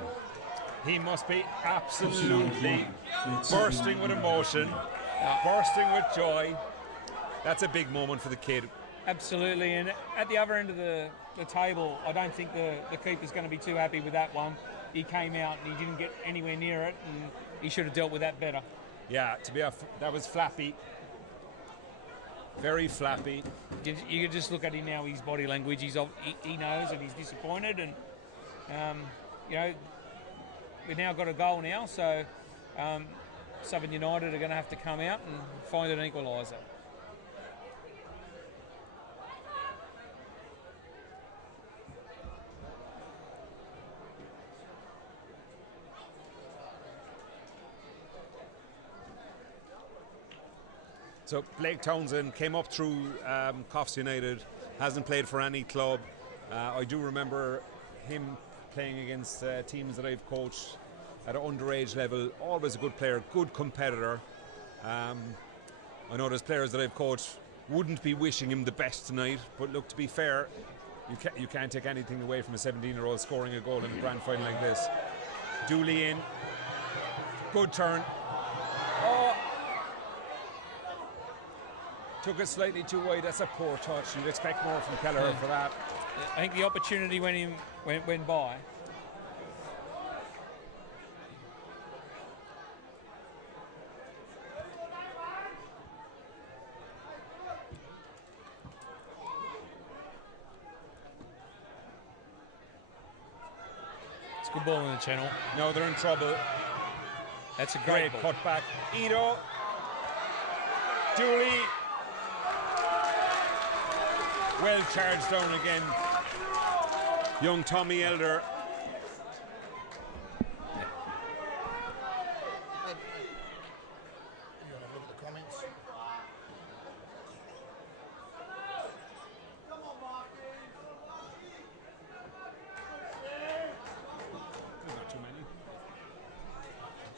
He must be absolutely bursting with emotion, bursting with joy. That's a big moment for the kid. Absolutely, and at the other end of the table, I don't think the keeper's going to be too happy with that one. He came out and he didn't get anywhere near it, and he should have dealt with that better. Yeah, that was flappy. Very flappy. You can just look at him now, his body language. He knows and he's disappointed, and you know, we've now got a goal now, so Southern United are going to have to come out and find an equaliser. So Blake Townsend came up through Coffs United, hasn't played for any club. I do remember him playing against teams that I've coached at an underage level. Always a good player, good competitor. I know there's players that I've coached wouldn't be wishing him the best tonight, but look, to be fair, you can't take anything away from a 17-year-old scoring a goal in a grand final like this. Dooley in. Good turn. Oh. Took it slightly too wide. That's a poor touch. You'd expect more from Kelleher for that. I think the opportunity went by. It's a good ball in the channel. No, they're in trouble. That's a great cut back. Ito. Dooley. Well charged down again. Young Tommy Elder.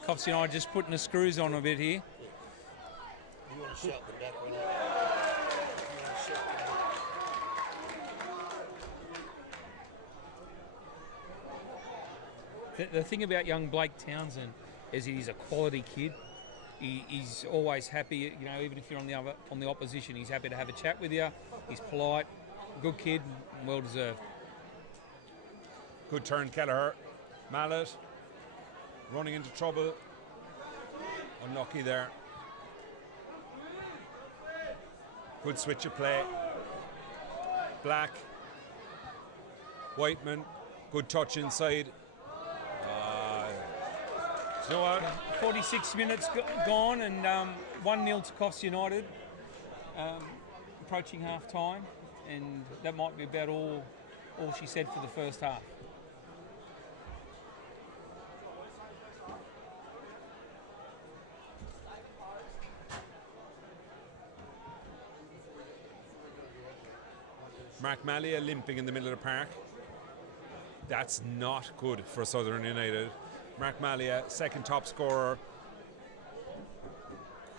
Coffs United just putting the screws on a bit here. You want to shut the back when The thing about young Blake Townsend is he's a quality kid. He's always happy, you know, even if you're on the opposition, he's happy to have a chat with you. He's polite, good kid, and well deserved. Good turn, Kelleher. Mallet running into trouble. Unlucky there. Good switch of play. Black. Whiteman. Good touch inside. You know what? 46 minutes gone and 1-0 to Coffs United. Approaching half time, and that might be about all she said for the first half. Mark Malia limping in the middle of the park. That's not good for Southern United. Mark Malia, second top scorer,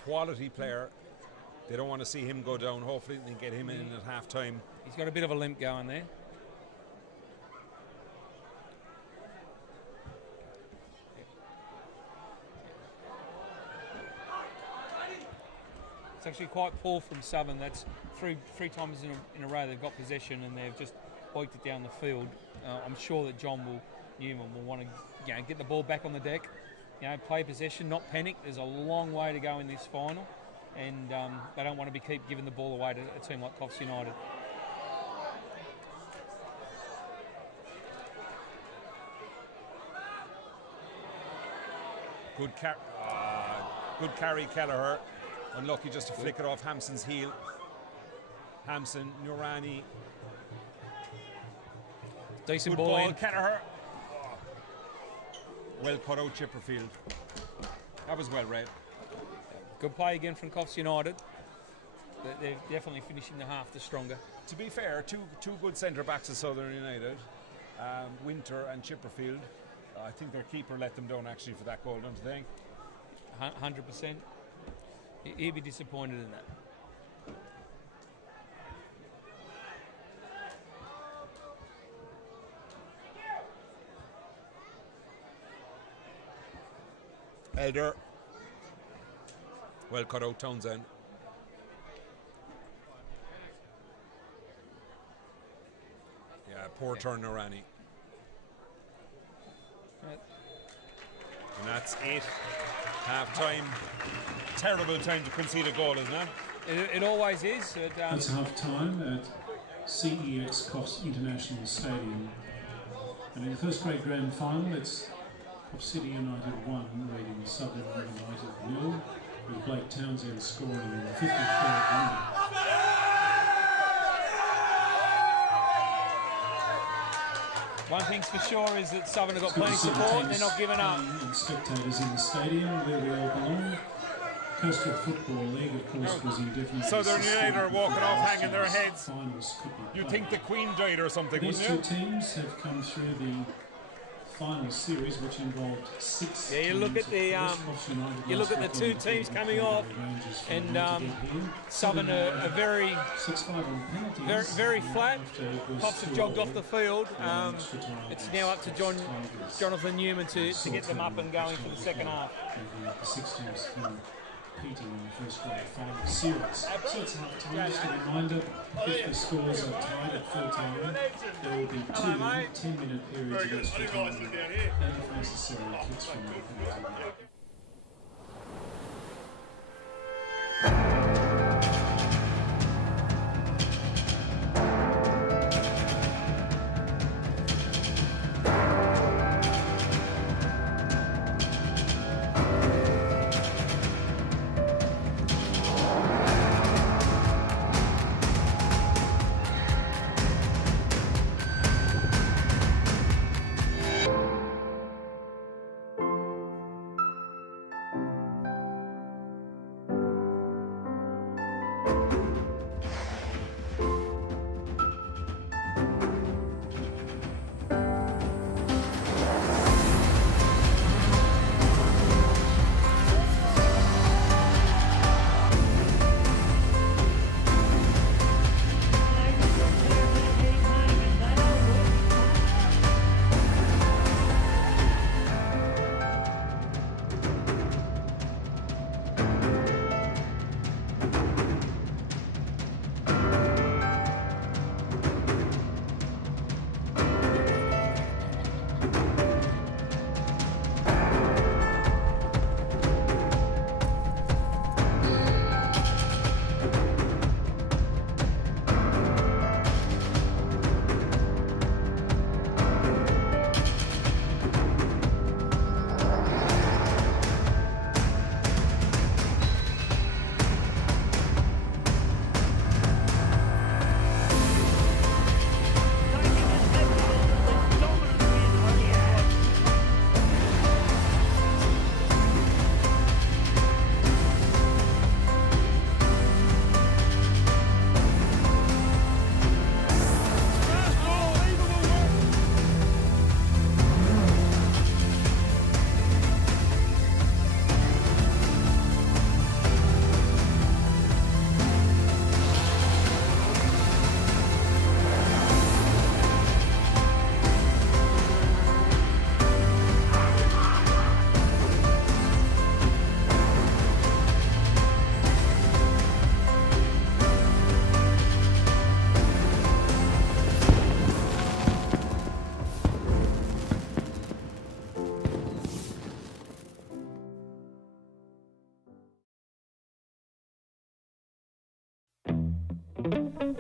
quality player. They don't want to see him go down. Hopefully they can get him in at half time. He's got a bit of a limp going there. It's actually quite poor from Southern. That's three times in a row they've got possession and they've just boiked it down the field. I'm sure that Newman will want to, you know, get the ball back on the deck, you know, play possession, not panic. There's a long way to go in this final, and they don't want to keep giving the ball away to a team like Coffs United. Good carry, Kelleher. Unlucky just to flick it off Hampson's heel. Hampson, Nurani. Decent good ball ball, in. Kelleher. Well cut out Chipperfield. That was well read. Good play again from Coffs United. They're definitely finishing the half the stronger. To be fair, two good centre backs of Southern United, Winter and Chipperfield. I think their keeper let them down actually for that goal, don't you think? 100%. He'd be disappointed in that. Elder. Well cut out Townsend. Yeah, poor turn Nurani. And that's it. Half time. Terrible time to concede a goal, isn't it? It always is. That's half time at CEX Coffs International Stadium. And in the first grade grand final, it's Coffs City United 1, leading Southern United 0, with Blake Townsend scoring in the 53rd minute. One thing's for sure is that Southern have got plenty of support. They're not giving up. And spectators in the stadium where we all belong. Coastal Football League, of course, was indefinitely Southern United are walking off hanging their heads. Finals could be You played. think the Queen died or something, These wouldn't two you? teams have come through the final series, which involved 6 Yeah, you look at the two teams coming off, and Southern are very flat. Coffs have jogged off the field. It's now up to Jonathan Newman to get them up and going for the second half. The 6 teams competing in the first grade final series. So it's half time. Just a reminder, if the scores are tied at full time, there will be 2 10-minute periods of extra time, and if necessary, kicks from the penalty.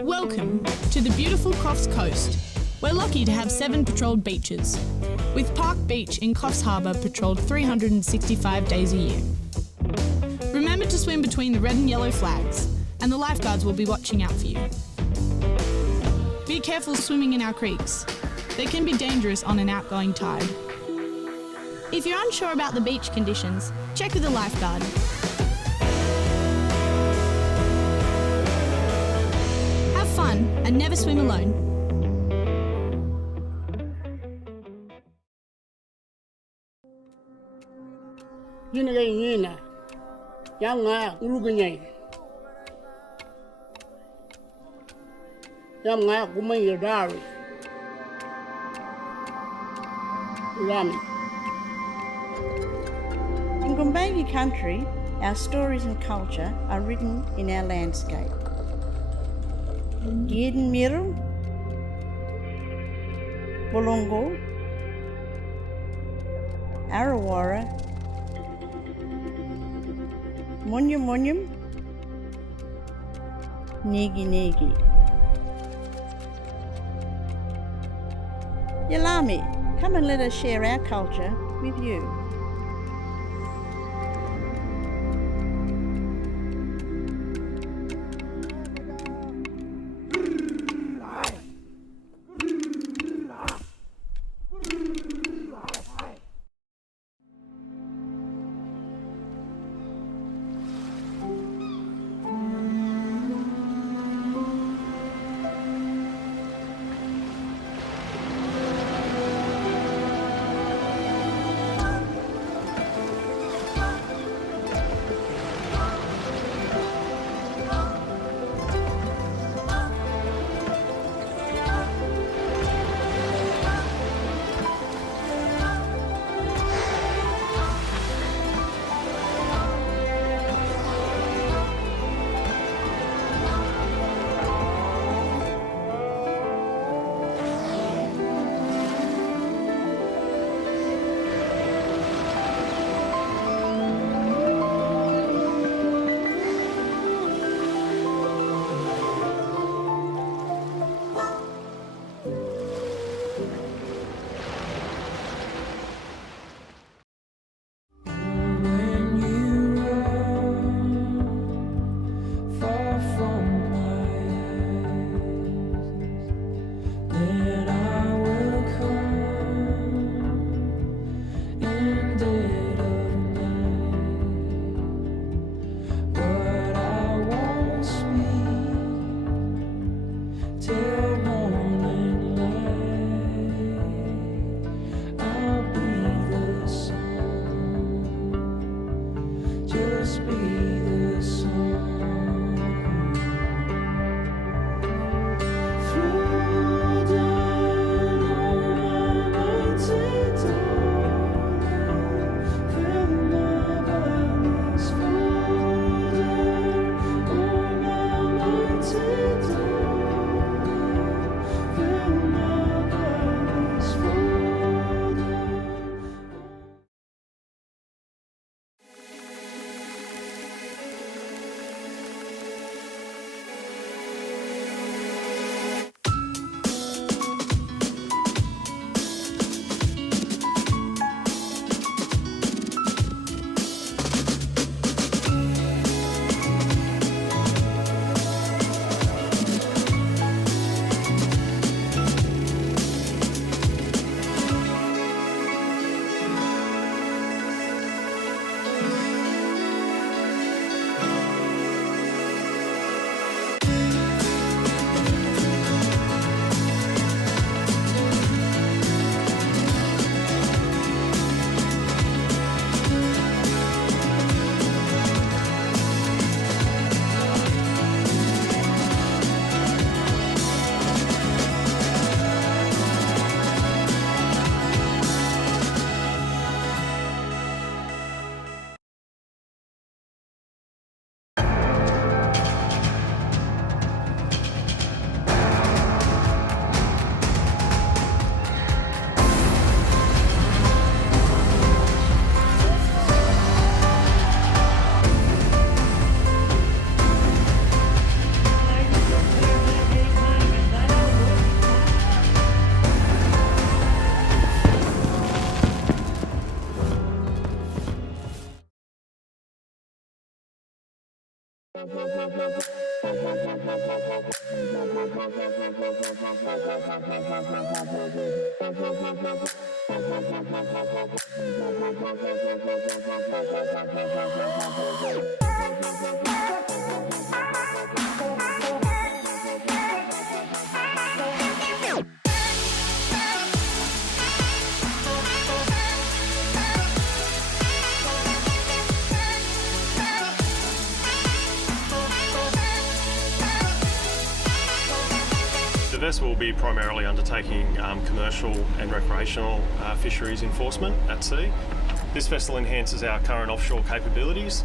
Welcome to the beautiful Coffs Coast. We're lucky to have 7 patrolled beaches, with Park Beach in Coffs Harbour patrolled 365 days a year. Remember to swim between the red and yellow flags, and the lifeguards will be watching out for you. Be careful swimming in our creeks. They can be dangerous on an outgoing tide. If you're unsure about the beach conditions, check with a lifeguard. Have fun and never swim alone. Yinagayina, Yanga, Uruganyay. Yanga, Gumayadari. Rami. In Gumbaynggirr country, our stories and culture are written in our landscape. Giden Miru, Bolongo, Arawara, Munyum Munyum, Negi Negi. Yalami, come and let us share our culture with you. The vessel will be primarily undertaking commercial and recreational fisheries enforcement at sea. This vessel enhances our current offshore capabilities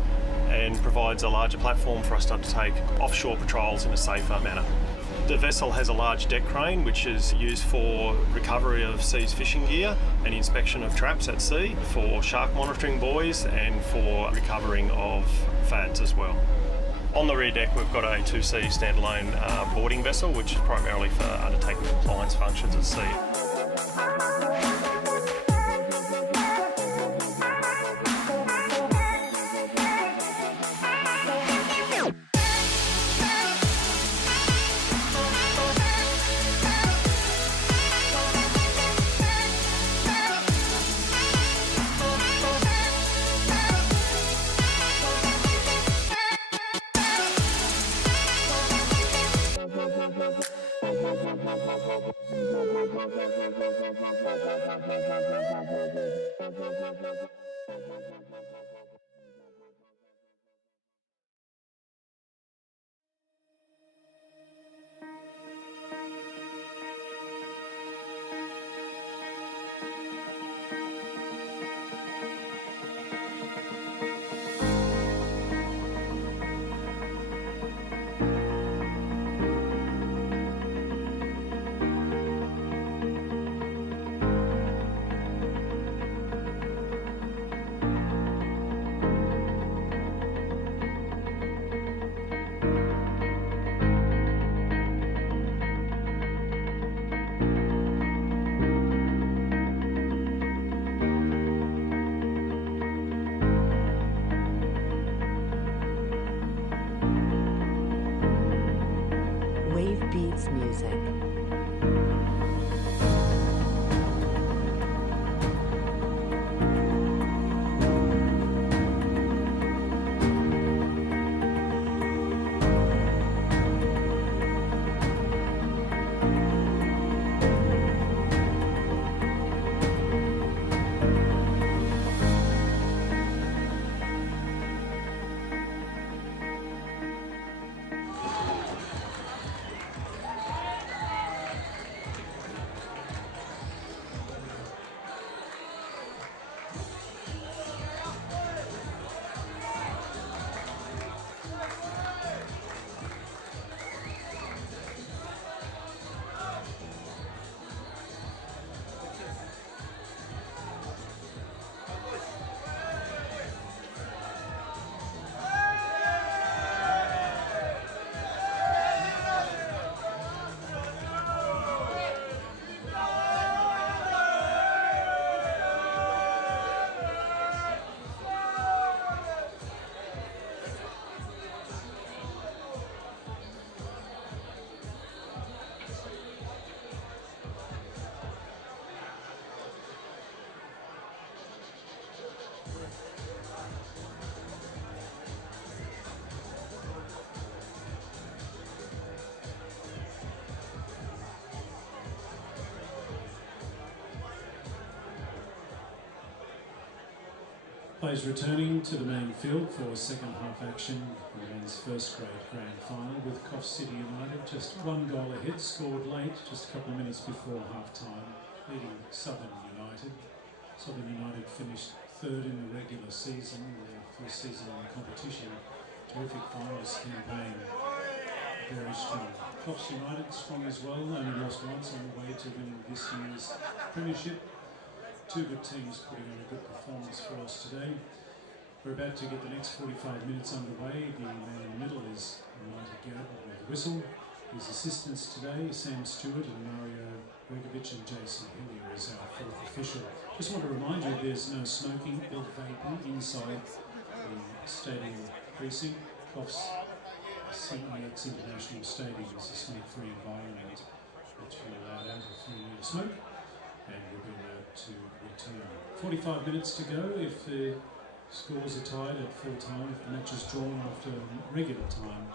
and provides a larger platform for us to undertake offshore patrols in a safer manner. The vessel has a large deck crane which is used for recovery of seized fishing gear and inspection of traps at sea, for shark monitoring buoys and for recovering of fads as well. On the rear deck we've got a 2C standalone boarding vessel which is primarily for undertaking compliance functions at sea. Wave Beats Music. Players returning to the main field for second half action in the men's first grade grand final with Coffs City United just one goal ahead, scored late, just a couple of minutes before half time, leading Southern United. Southern United finished third in the regular season, their first season in the competition. Terrific finals campaign, very strong. Coffs United strong as well, only lost once on the way to winning this year's premiership. Two good teams putting on a good performance for us today. We're about to get the next 45 minutes underway. The man in the middle is Marty Garrett with the whistle. His assistants today, Sam Stewart and Mario Regovic, and Jason Hillier is our fourth official. Just want to remind you there's no smoking or vaping inside the stadium precinct. Coffs CEX International Stadium is a smoke-free environment that you're allowed out if you need to smoke, and you'll be allowed to return. 45 minutes to go. If the scores are tied at full time, if the match is drawn after regular time,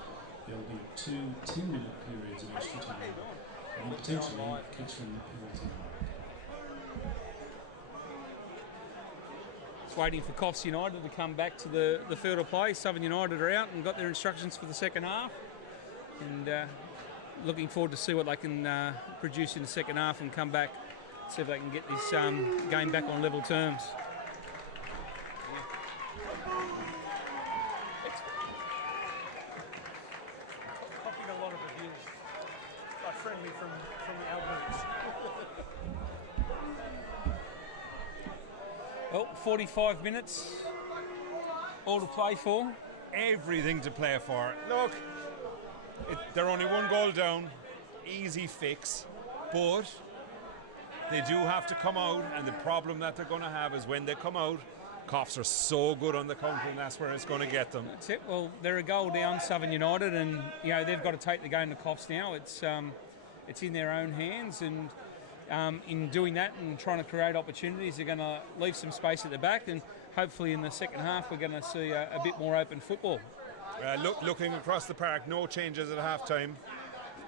there'll be two 10-minute periods of extra time, and potentially catch from the penalty mark. It's waiting for Coffs United to come back to the field of play. Southern United are out and got their instructions for the second half, and looking forward to see what they can produce in the second half and come back, see if they can get this game back on level terms. Copying a lot of reviews. Quite friendly from the Albans. Well, 45 minutes, all to play for. Everything to play for. Look, they're only one goal down, easy fix, but they do have to come out, and the problem that they're going to have is when they come out, Coffs are so good on the counter, and that's where it's going to get them. That's it. Well, they're a goal down, Southern United, and they've got to take the game to Coffs now. It's in their own hands, and in doing that and trying to create opportunities, they're going to leave some space at the back, and hopefully in the second half we're going to see a bit more open football. Looking across the park, no changes at half time.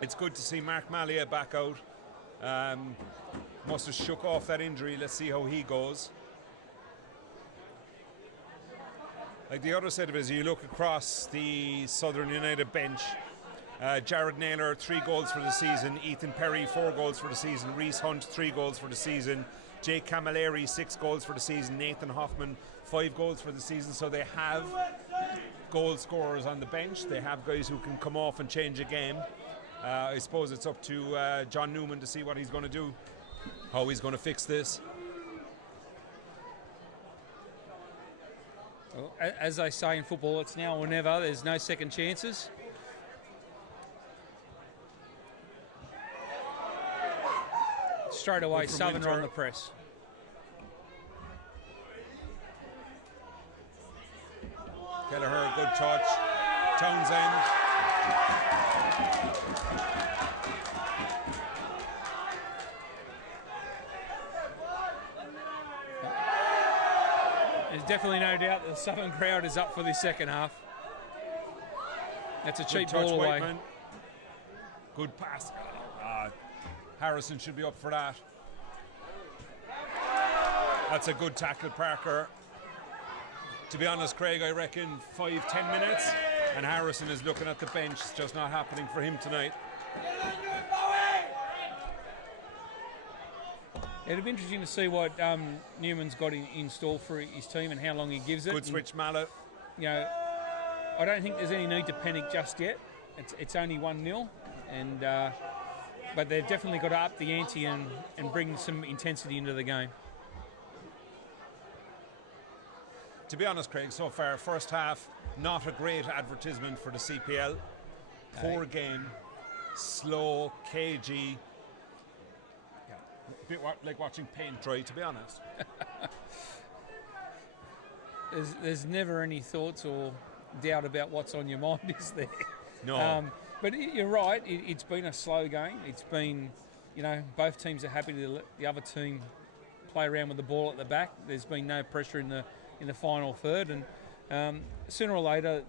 It's good to see Mark Malia back out. Must have shook off that injury. Let's see how he goes. Like the other side of it is, you look across the Southern United bench. Jared Naylor, 3 goals for the season. Ethan Perry, 4 goals for the season. Reese Hunt, 3 goals for the season. Jake Camilleri, 6 goals for the season. Nathan Hoffman, 5 goals for the season. So they have goal scorers on the bench. They have guys who can come off and change a game. I suppose it's up to John Newman to see what he's going to do, how he's going to fix this. Well, as they say in football, it's now or never. There's no second chances. Straight away, Southern are on the press. Kelleher, good touch. Townsend. There's definitely no doubt that the Southern crowd is up for this second half. That's a cheap ball away. Whiteman. Good pass. Harrison should be up for that. That's a good tackle, Parker. To be honest, Craig, I reckon 5-10 minutes, and Harrison is looking at the bench. It's just not happening for him tonight. It'll be interesting to see what Newman's got in store for his team and how long he gives it. Good switch, Mallet. I don't think there's any need to panic just yet. It's only 1-0, and but they've definitely got to up the ante and bring some intensity into the game. To be honest, Craig, so far, first half, not a great advertisement for the CPL. Poor game, slow, cagey. A bit like watching paint dry, to be honest. There's never any thoughts or doubt about what's on your mind, is there? No. But you're right, it's been a slow game. It's been, both teams are happy to let the other team play around with the ball at the back. There's been no pressure in the final third, and sooner or later,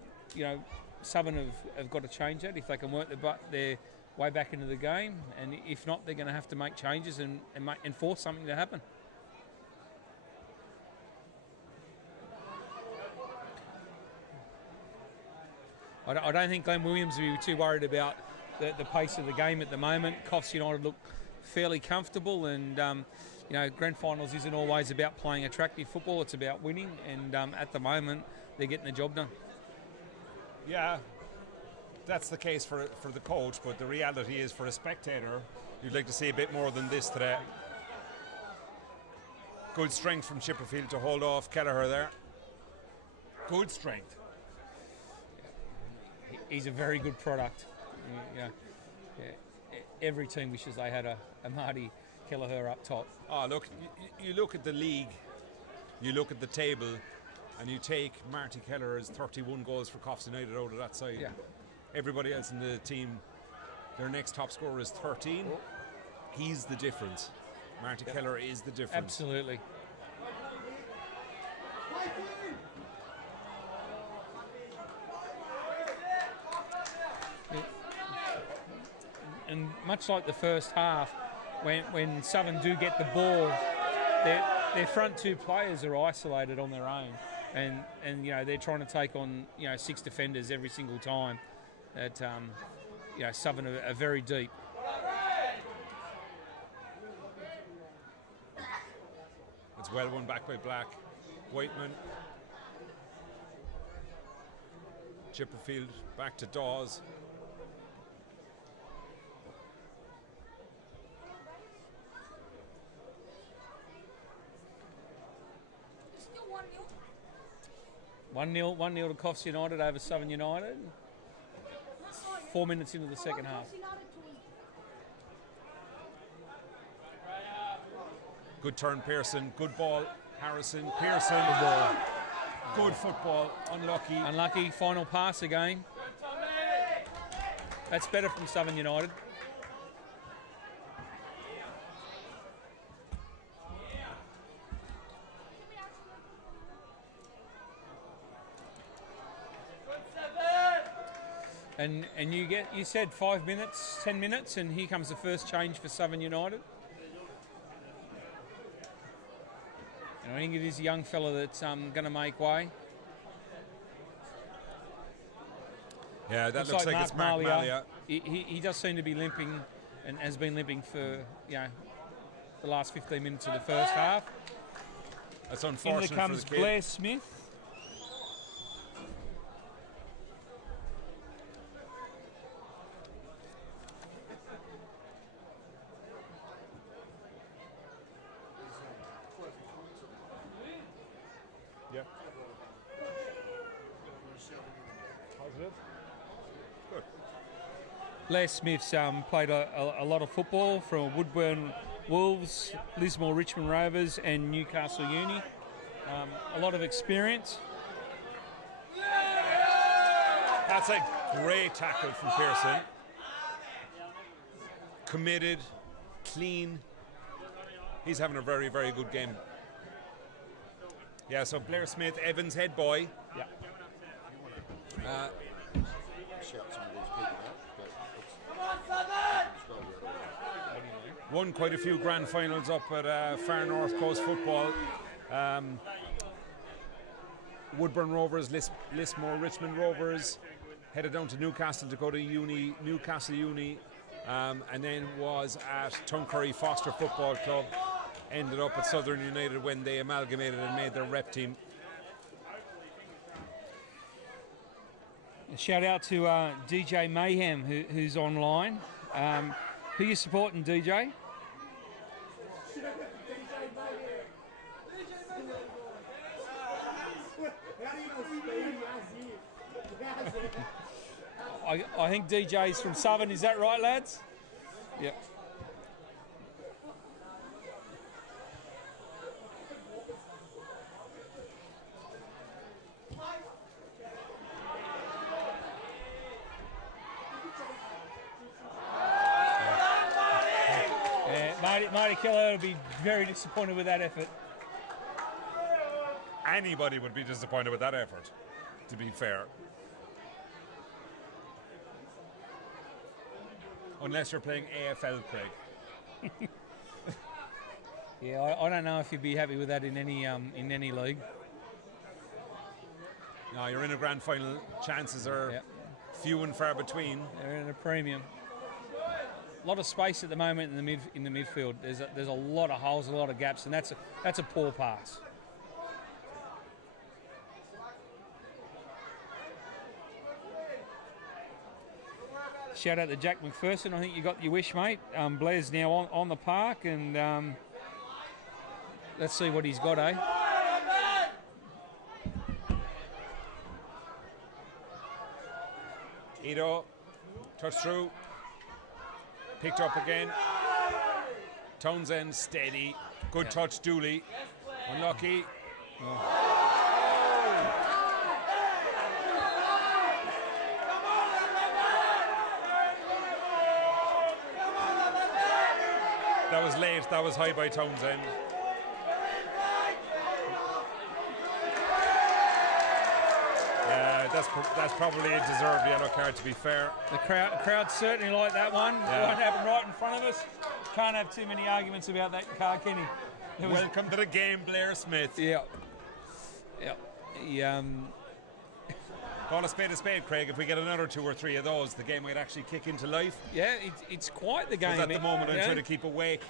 Southern have got to change that if they can work their way back into the game, and if not, they're going to have to make changes and force something to happen. I don't think Glenn Williams will be too worried about the pace of the game at the moment. Coffs United look fairly comfortable, and grand finals isn't always about playing attractive football, it's about winning, and at the moment they're getting the job done. Yeah, that's the case for the coach, but the reality is for a spectator, you'd like to see a bit more than this today. Good strength from Chipperfield to hold off Kelleher there. Good strength. He's a very good product. Every team wishes they had a Marty Kelleher up top. Oh, look, you look at the league, you look at the table, and you take Marty Kelleher's 31 goals for Coffs United out of that side. Yeah. Everybody else in the team, their next top scorer is 13. He's the difference. Marty Kelleher is the difference. Absolutely. And much like the first half, when Southern do get the ball, their front two players are isolated on their own, and they're trying to take on 6 defenders every single time. That Southern are very deep. It's well won back by Black. Whiteman. Chipperfield back to Dawes. One 0 to Coffs United over Southern United. 4 minutes into the second half. Good turn, Pearson. Good ball, Harrison. Pearson. Good ball. Good football. Unlucky. Unlucky. Final pass again. That's better from Southern United. And you said 5 minutes, 10 minutes, and here comes the first change for Southern United. And I think it is a young fella that's going to make way. Yeah, that looks like it's Mark Malia. He does seem to be limping, and has been limping for the last 15 minutes of the first half. That's unfortunate. In comes for the kid. Blair Smith. Yeah. Positive. Good. Les Smith's played a lot of football for Woodburn Wolves, Lismore Richmond Rovers and Newcastle Uni. A lot of experience. That's a great tackle from Pearson. Committed, clean. He's having a very, very good game. Yeah, so Blair Smith, Evans head boy. Yeah. Won quite a few grand finals up at Far North Coast football. Woodburn Rovers, Lismore Richmond Rovers, headed down to Newcastle to go to Newcastle Uni, and then was at Tuncurry Foster Football Club. Ended up at Southern United when they amalgamated and made their rep team. A shout out to DJ Mayhem who's online. Who you supporting, DJ? I think DJ's from Southern, is that right, lads? Yep. Marty Kelleher will be very disappointed with that effort. Anybody would be disappointed with that effort, to be fair. Unless you're playing AFL, Craig. Yeah, I don't know if you'd be happy with that in any league. No, you're in a grand final. Chances are few and far between. They're in a premium. A lot of space at the moment in the midfield. There's a lot of holes, a lot of gaps, and that's a poor pass. Shout out to Jack McPherson. I think you got your wish, mate. Blair's now on the park, and let's see what he's got, eh? Ito, touch through, picked up again. Townsend steady, good touch. Dooley, unlucky. That was late. That was high by Townsend. That's probably a deserved yellow card, to be fair. The crowd certainly like that one. Yeah. It won't happen right in front of us. Can't have too many arguments about that car, can he? Welcome to the game, Blair Smith. Yeah. He, Call a spade, Craig. If we get another 2 or 3 of those, the game might actually kick into life. Yeah, it's quite the game. Because at the moment, I'm yeah. trying to keep awake.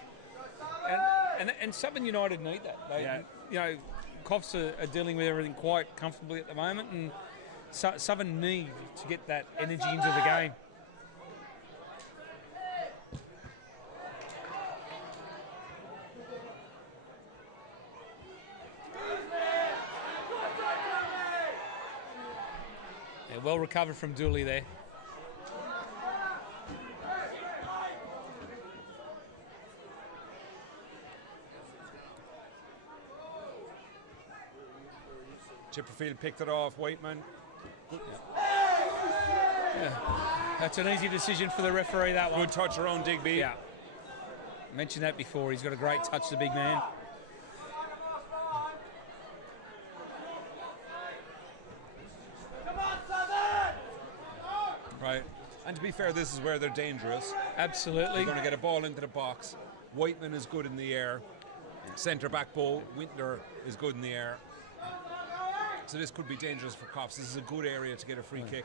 And Southern United need that. You know, Coffs are dealing with everything quite comfortably at the moment, and Southern need to get that energy into the game. Yeah, well recovered from Dooley there. Chipperfield picked it off. Whiteman. Yeah. That's an easy decision for the referee, that one. Good touch around Digby. Yeah. Mentioned that before. He's got a great touch, the big man. Right. And to be fair, this is where they're dangerous. Absolutely. They're going to get a ball into the box. Whiteman is good in the air. Centre back Bo Wintler is good in the air. So this could be dangerous for Coffs. This is a good area to get a free kick.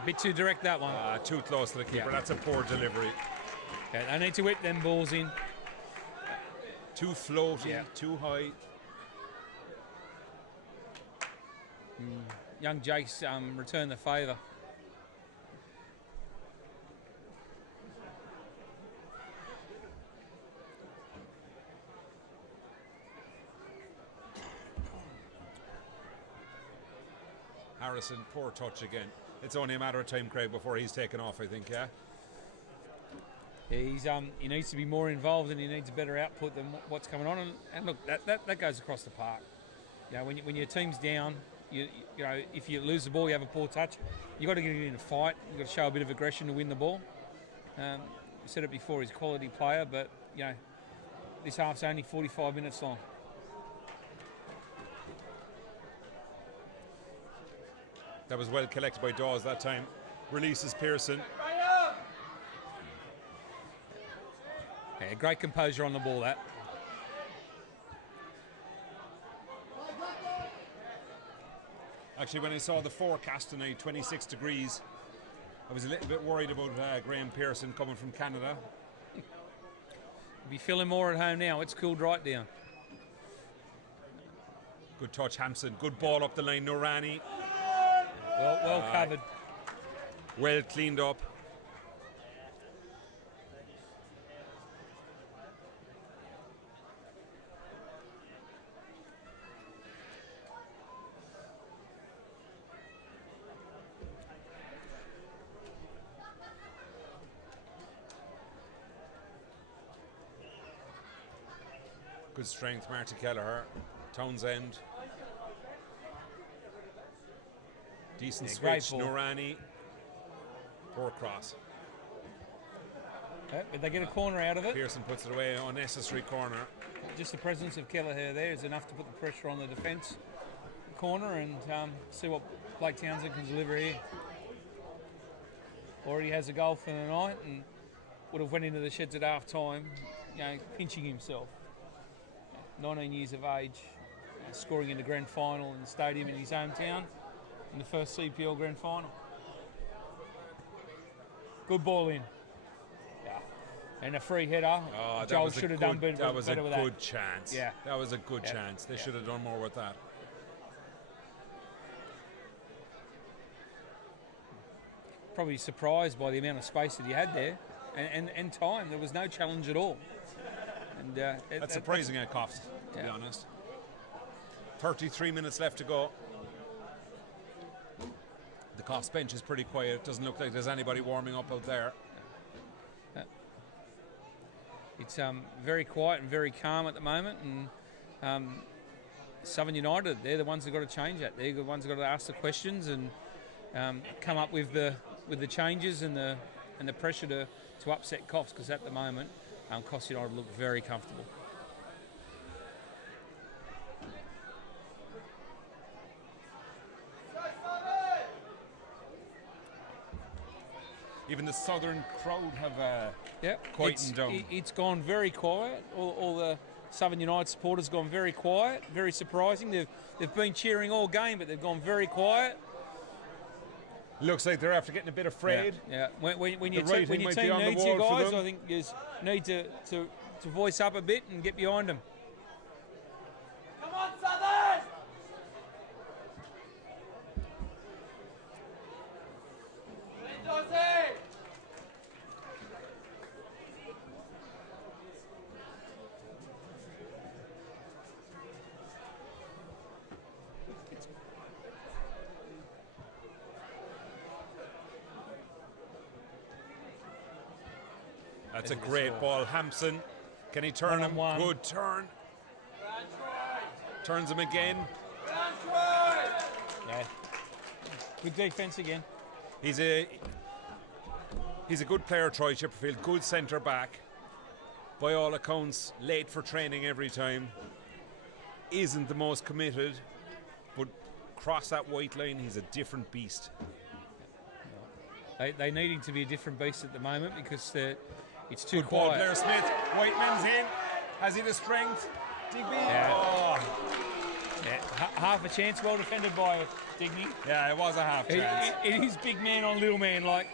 A bit too direct, that one. Too close to the keeper. Yeah. That's a poor delivery. Yeah, they need to whip them balls in. Too floaty, too high. Young Jake's returned the favour. Harrison, poor touch again. It's only a matter of time, Craig, before he's taken off, I think, yeah? He's he needs to be more involved, and he needs a better output than what's coming on. And look, that goes across the park. You know, when your team's down, you know, if you lose the ball, you have a poor touch. You got to get in a fight. You got to show a bit of aggression to win the ball. I said it before, he's a quality player, but you know, this half's only 45 minutes long. That was well collected by Dawes that time. Releases Pearson. Yeah, great composure on the ball, that. Actually, when I saw the forecast tonight, 26 degrees, I was a little bit worried about Graham Pearson coming from Canada. Be feeling more at home now. It's cooled right down. Good touch, Hampson. Good ball up the line, Noorani. Well covered. Well cleaned up. Good strength, Marty Kelleher. Townsend. Decent switch, Noorani. Poor cross. Did they get a corner out of it? Pearson puts it away, unnecessary corner. Just the presence of Kelleher there is enough to put the pressure on the defence corner and see what Blake Townsend can deliver here. Already has a goal for the night and would have went into the sheds at half time, you know, pinching himself. 19 years of age. scoring in the grand final in the stadium in his hometown in the first CPL grand final. Good ball in. Yeah. And a free header. Oh, Joel should have done better with that. That was a good chance. Yeah. That was a good chance. They should have done more with that. Probably surprised by the amount of space that he had there and time. There was no challenge at all. And that's surprising at Coffs, to be honest. 33 minutes left to go. The Coffs bench is pretty quiet. It doesn't look like there's anybody warming up out there. It's very quiet and very calm at the moment, and Southern United, they're the ones that got to change that. They're the ones that got to ask the questions and come up with the changes and the pressure to upset Coffs, because at the moment, Coffs United look very comfortable. Even the southern crowd have quietened down. It's gone very quiet. All the Southern United supporters have gone very quiet. Very surprising. They've been cheering all game, but they've gone very quiet. Looks like they're after getting a bit afraid. Yeah. When your team needs you guys, I think you need to voice up a bit and get behind them. Come on, Southern! That's a great ball. Hampson, can he turn him? Good turn. Turns him again. Yeah. Good defence again. He's a good player, Troy Chipperfield. Good centre back. By all accounts, late for training every time. Isn't the most committed, but cross that white line, he's a different beast. They need him to be a different beast at the moment because it's too good quiet. Ball, Blair Smith. Whiteman's in. Has he the strength? Digby. Yeah. Oh. Yeah. Half a chance, well defended by Digby. Yeah, it was a half chance. It is big man on little man. Like,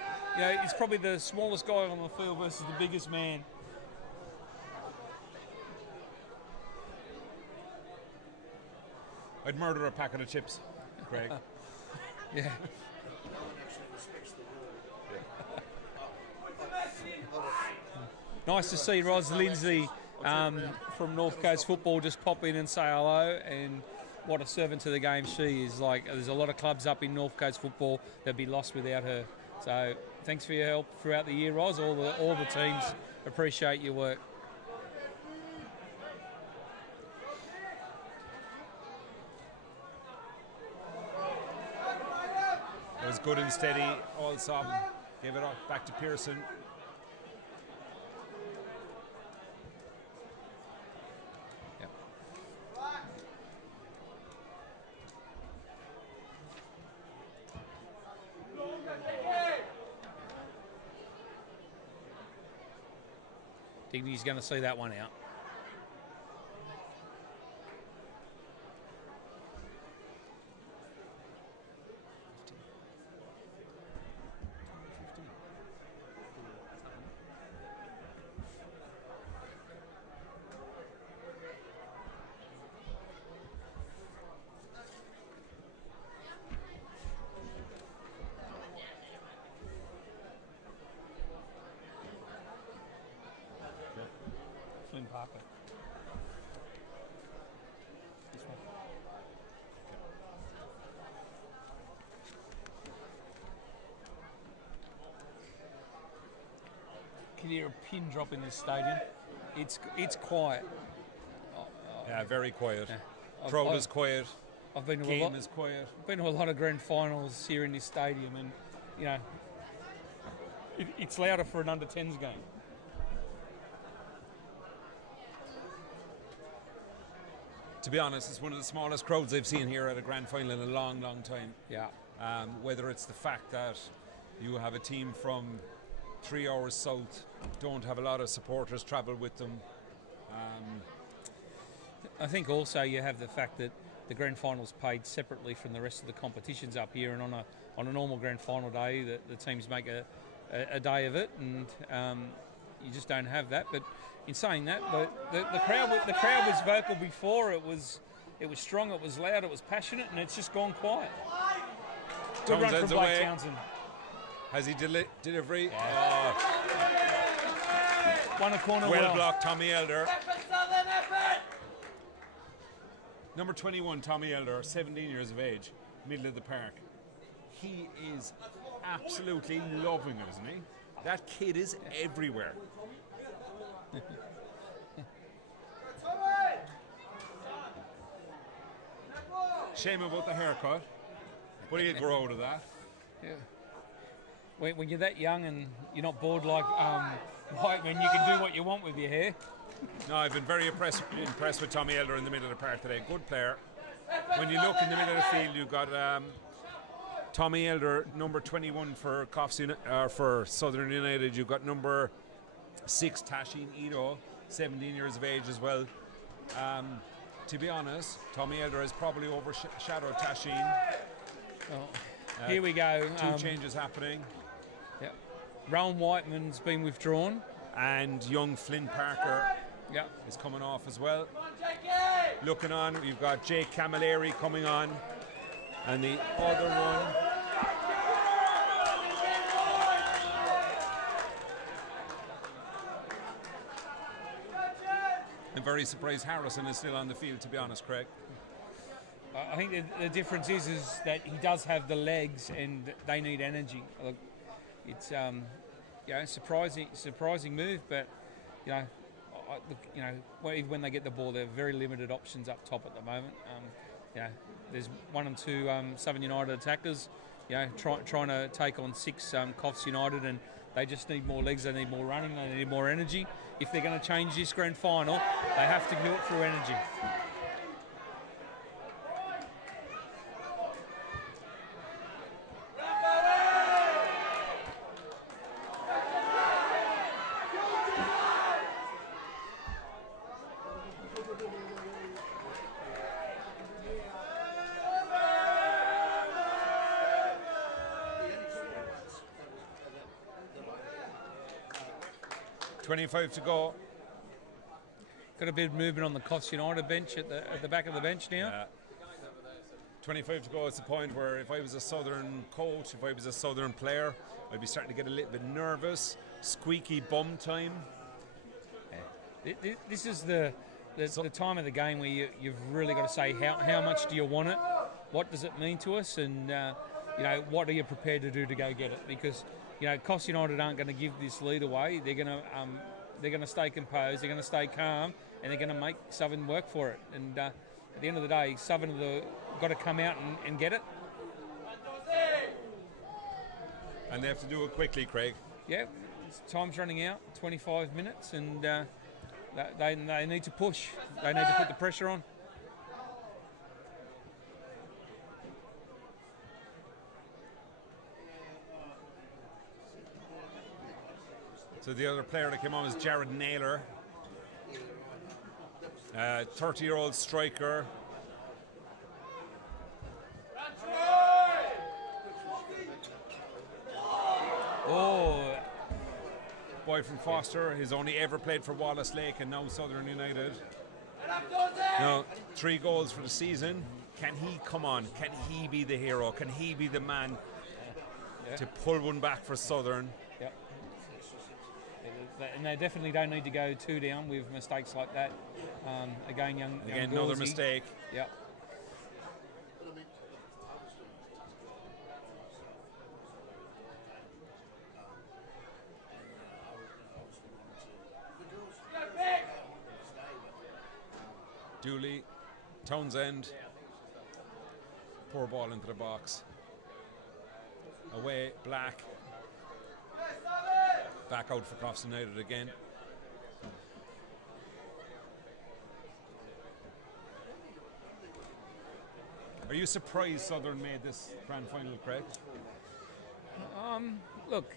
he's probably the smallest guy on the field versus the biggest man. I'd murder a packet of chips, Craig. Yeah. Nice to see Ros Lindsay from North Coast Football just pop in and say hello, and what a servant to the game she is. Like, there's a lot of clubs up in North Coast Football that'd be lost without her. So thanks for your help throughout the year, Ros. All the teams appreciate your work. It was good and steady. Allsop gave it up back to Pearson. Digby's going to see that one out. Parker. This one. Can you hear a pin drop in this stadium? It's quiet. Yeah, very quiet. Yeah. Crowd is quiet. I've been to Game is quiet. I've been to a lot of grand finals here in this stadium, and it's louder for an under 10s game. To be honest, it's one of the smallest crowds I've seen here at a grand final in a long, long time. Yeah. Whether it's the fact that you have a team from 3 hours south, don't have a lot of supporters travel with them. I think also you have the fact that the grand final's paid separately from the rest of the competitions up here, and on a normal grand final day, the teams make a day of it, and you just don't have that. But in saying that, the crowd was vocal before. It was strong, it was loud, it was passionate, and it's just gone quiet. Good run from Blake Townsend. Has he delivery? Yeah. Won a corner well blocked, Tommy Elder. Number 21, Tommy Elder, 17 years of age, middle of the park. He is absolutely loving it, isn't he? That kid is everywhere. Shame about the haircut, but he'll grow out of that. Yeah. When you're that young and you're not bored like Whiteman, you can do what you want with your hair. No, I've been very impressed with Tommy Elder in the middle of the park today. Good player. When you look in the middle of the field, you've got Tommy Elder, number 21 for Coffs for Southern United. You've got number 6, Tashin Ito, 17 years of age as well. To be honest, Tommy Elder has probably overshadowed Tashin. Oh, here we go. 2 changes happening. Yeah. Rowan Whiteman's been withdrawn. And young Flynn Parker is coming off as well. Looking on, we've got Jake Camilleri coming on. And the other one... I'm very surprised Harrison is still on the field, to be honest, Craig. I think the difference is that he does have the legs and they need energy. Look, it's surprising move, but even when they get the ball, they're very limited options up top at the moment. There's 1 and 2 Southern United attackers, trying to take on 6 Coffs United, and they just need more legs, they need more running, they need more energy. If they're going to change this grand final, they have to do it through energy. .25 to go. Got a bit of movement on the Coffs United bench at the back of the bench now. 25 to go. It's the point where if I was a Southern coach, if I was a Southern player, I'd be starting to get a little bit nervous. Squeaky bum time. This is the time of the game where you've really got to say how much do you want it, what does it mean to us, and what are you prepared to do to go get it? Because Coffs United aren't going to give this lead away. They're going to stay composed. They're going to stay calm, and they're going to make Southern work for it. And at the end of the day, Southern have got to come out and get it. And they have to do it quickly, Craig. Yeah, time's running out. 25 minutes, and they need to push. They need to put the pressure on. So the other player that came on was Jared Naylor, 30-year-old striker. Oh, boy from Foster. He's only ever played for Wallace Lake and now Southern United. Now, 3 goals for the season. Can he come on? Can he be the hero? Can he be the man to pull one back for Southern? Yep. And they definitely don't need to go 2 down with mistakes like that. Again, another mistake. Yep. Dooley, Townsend, poor ball into the box. Away, Black. Back out for Coffs United again. Are you surprised Southern made this grand final, Craig? Look,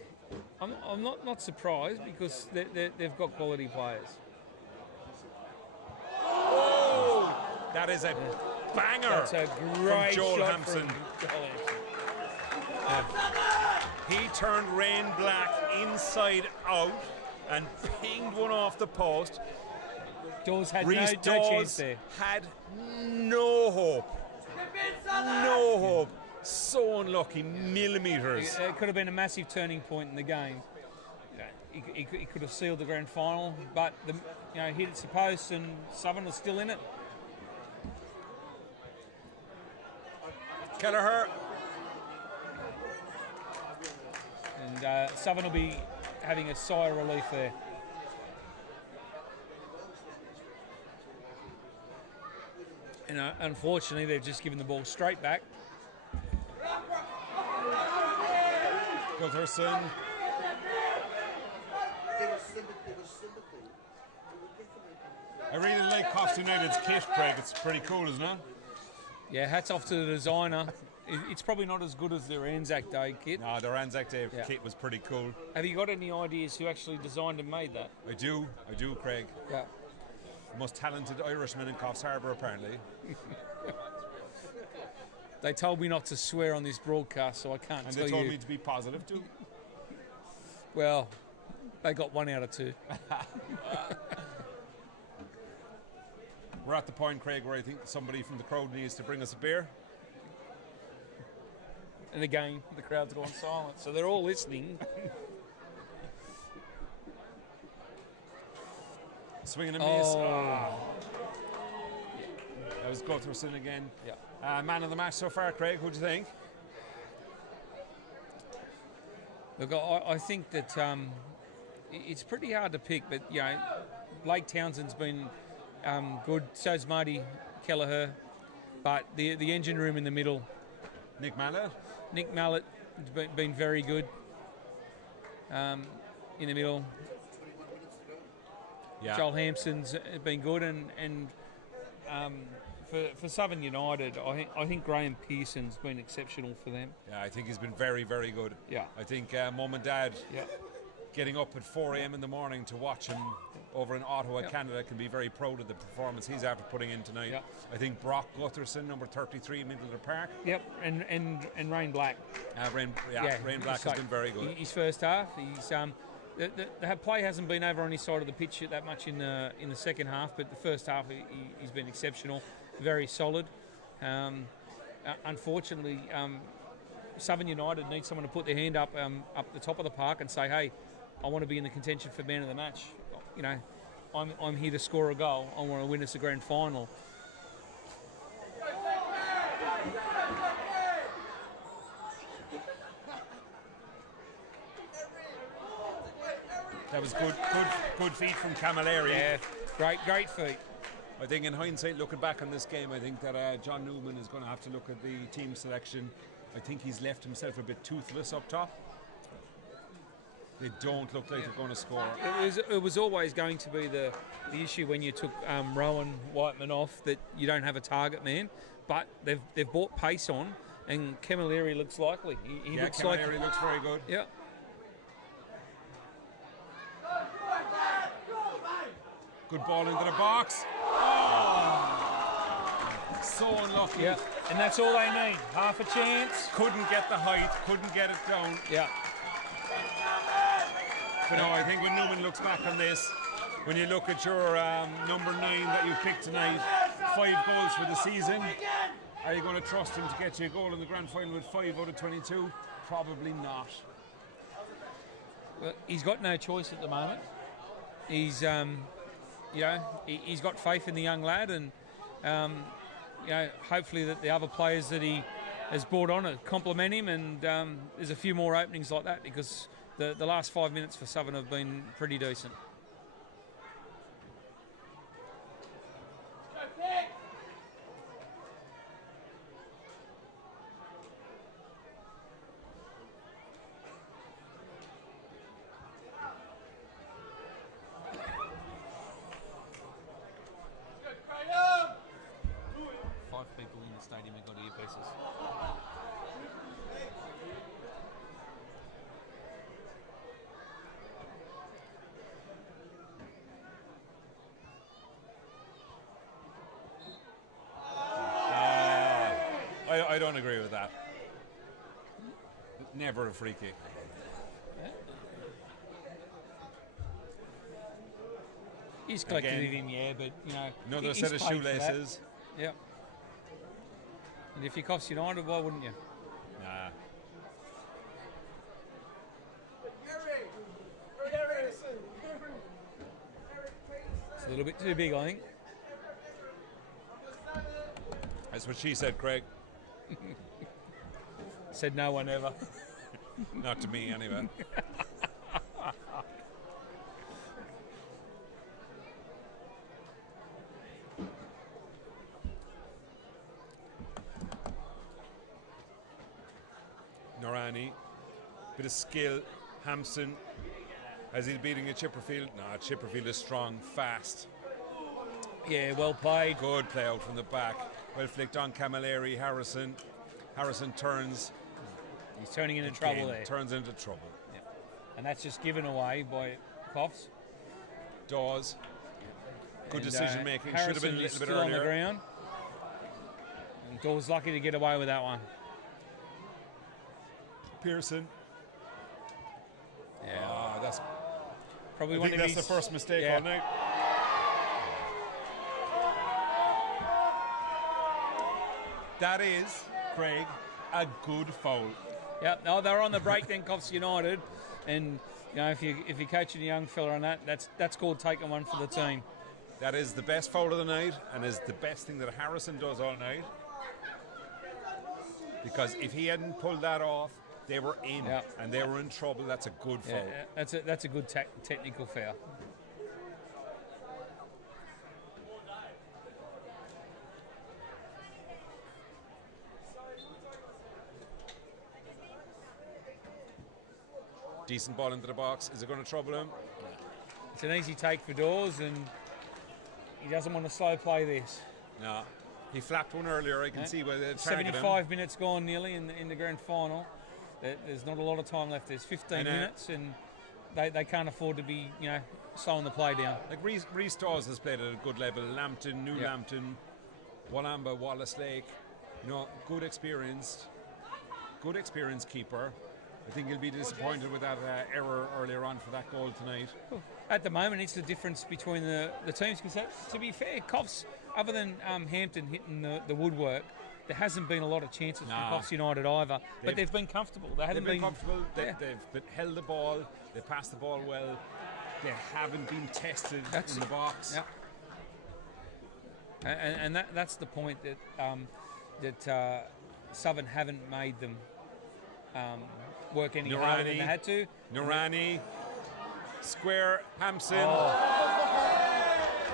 I'm not surprised because they've got quality players. Oh, that is a banger That's a from great Joel shot Hampson. from Joel He turned Rain Black inside out and pinged one off the post. Dawes had Reece no Dawes chance there. had no hope. No hope. So unlucky, millimetres. It could have been a massive turning point in the game. He could have sealed the grand final, but he hit the post and Southern was still in it. Kelleher. And Southern will be having a sigh of relief there. And unfortunately, they've just given the ball straight back. Gutherson. I really like Coffs United's kit, Craig. It's pretty cool, isn't it? Yeah, hats off to the designer. It's probably not as good as their Anzac Day kit. No, their Anzac Day kit was pretty cool. Have you got any ideas who actually designed and made that? I do, Craig. Yeah. Most talented Irishman in Coffs Harbour, apparently. They told me not to swear on this broadcast, so I can't and tell you. they told me to be positive too. Well, they got 1 out of 2. We're at the point, Craig, where I think somebody from the crowd needs to bring us a beer. And again, the crowd's gone silent, so they're all listening. Swing and a miss. Oh. That was Gutherson again. Yeah. Man of the match so far, Craig. Who do you think? Look, I think that it's pretty hard to pick, but Blake Townsend's been good. So's Marty Kelleher, but the engine room in the middle. Nick Mallett has been very good in the middle. Yeah. Joel Hampson's been good, and for Southern United, I think Graham Pearson's been exceptional for them. Yeah, I think he's been very, very good. Yeah. I think Mum and Dad getting up at 4 a.m. in the morning to watch him over in Ottawa, Canada, can be very proud of the performance he's after putting in tonight. Yep. I think Brock Gutherson, number 33, Midfield Park. Yep, and Rain Black. Rain Black has been very good. His first half, he's the play hasn't been over on his side of the pitch that much in the second half, but the first half he's been exceptional, very solid. Unfortunately, Southern United needs someone to put their hand up the top of the park and say, hey, I want to be in the contention for man of the match. I'm here to score a goal. I want to win us a grand final. That was good feet from Camilleri. Yeah, great feet. I think in hindsight, looking back on this game, I think that John Newman is going to have to look at the team selection. I think he's left himself a bit toothless up top. They don't look like they're going to score. It was always going to be the issue when you took Rowan Whiteman off, that you don't have a target man, but they've brought pace on, and Camilleri looks likely. He looks Camilleri looks very good. Yeah. Good ball into the box. Oh! So unlucky. Yeah, and that's all they need. Half a chance. Couldn't get the height, couldn't get it down. Yeah. But no, I think when Newman looks back on this, when you look at your number 9 that you picked tonight, 5 goals for the season, are you going to trust him to get you a goal in the grand final with 5 out of 22? Probably not. Well, he's got no choice at the moment. He's, he's got faith in the young lad, and hopefully that the other players that he has brought on compliment him, and there's a few more openings like that, because the last 5 minutes for Southern have been pretty decent. People in the stadium have got earpieces. I don't agree with that. Never a free kick. He's collected it in, yeah, but, you know... Another set of shoelaces. Yep. And if you're Coffs United, why wouldn't you? Nah. It's a little bit too big, I think. That's what she said, Craig. Said no one ever. Not to me, anyway. Norani, bit of skill. Hampson, as he's beating a Chipperfield. No, Chipperfield is strong, fast. Yeah, well played. Good play out from the back. Well flicked on Camilleri. Harrison. Harrison turns. He's turning into trouble there. Turns into trouble. Yep. And that's just given away by Coffs. Dawes. Good decision making. Should have been a little bit earlier. On the ground. And Dawes lucky to get away with that one. Pearson. Yeah. Oh, that's probably I one think of that's his, the first mistake all night. That is, Craig, a good foul. Yep. No, they're on the break then, Coffs United, and you know if you're coaching a young fella on that, that's called taking one for the team. That is the best foul of the night, and is the best thing that Harrison does all night. Because if he hadn't pulled that off, they were in, and they were in trouble. That's a good foul. Yeah, that's a good technical foul. Decent ball into the box. Is it going to trouble him? It's an easy take for Dawes, and he doesn't want to slow play this. No. He flapped one earlier. I can see where they're 75 minutes gone nearly in the grand final. There's not a lot of time left. There's 15 minutes, and they can't afford to be, slowing the play down. Like Rhys Dawes has played at a good level. Lambton, New Lambton, Wallamba, Wallace Lake. Good experienced keeper. I think he'll be disappointed with that error earlier on for that goal tonight. At the moment, it's the difference between the teams. Because to be fair, Coffs, other than Hampton hitting the woodwork, there hasn't been a lot of chances for Coffs United either. But they've been comfortable. They've been comfortable. They've held the ball. They passed the ball well. They haven't been tested in the box. Yeah. And that's the point that Southern haven't made them work any harder than they had to. Norani, square, Hampson.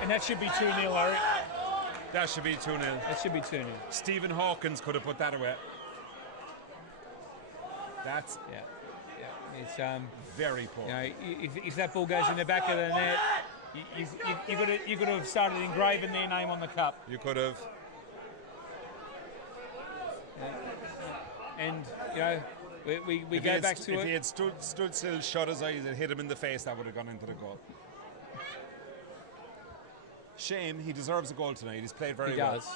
And that should be 2-0, Larry. That should be 2-0. That should be 2-0. Stephen Hawkins could have put that away. That's It's very poor. If that ball goes in the back of the net, you could have started engraving their name on the cup. You could have. And we go back to it. If he had stood still, shut his eyes, and hit him in the face, that would have gone into the goal. Shame, he deserves a goal tonight. He's played very well. He does.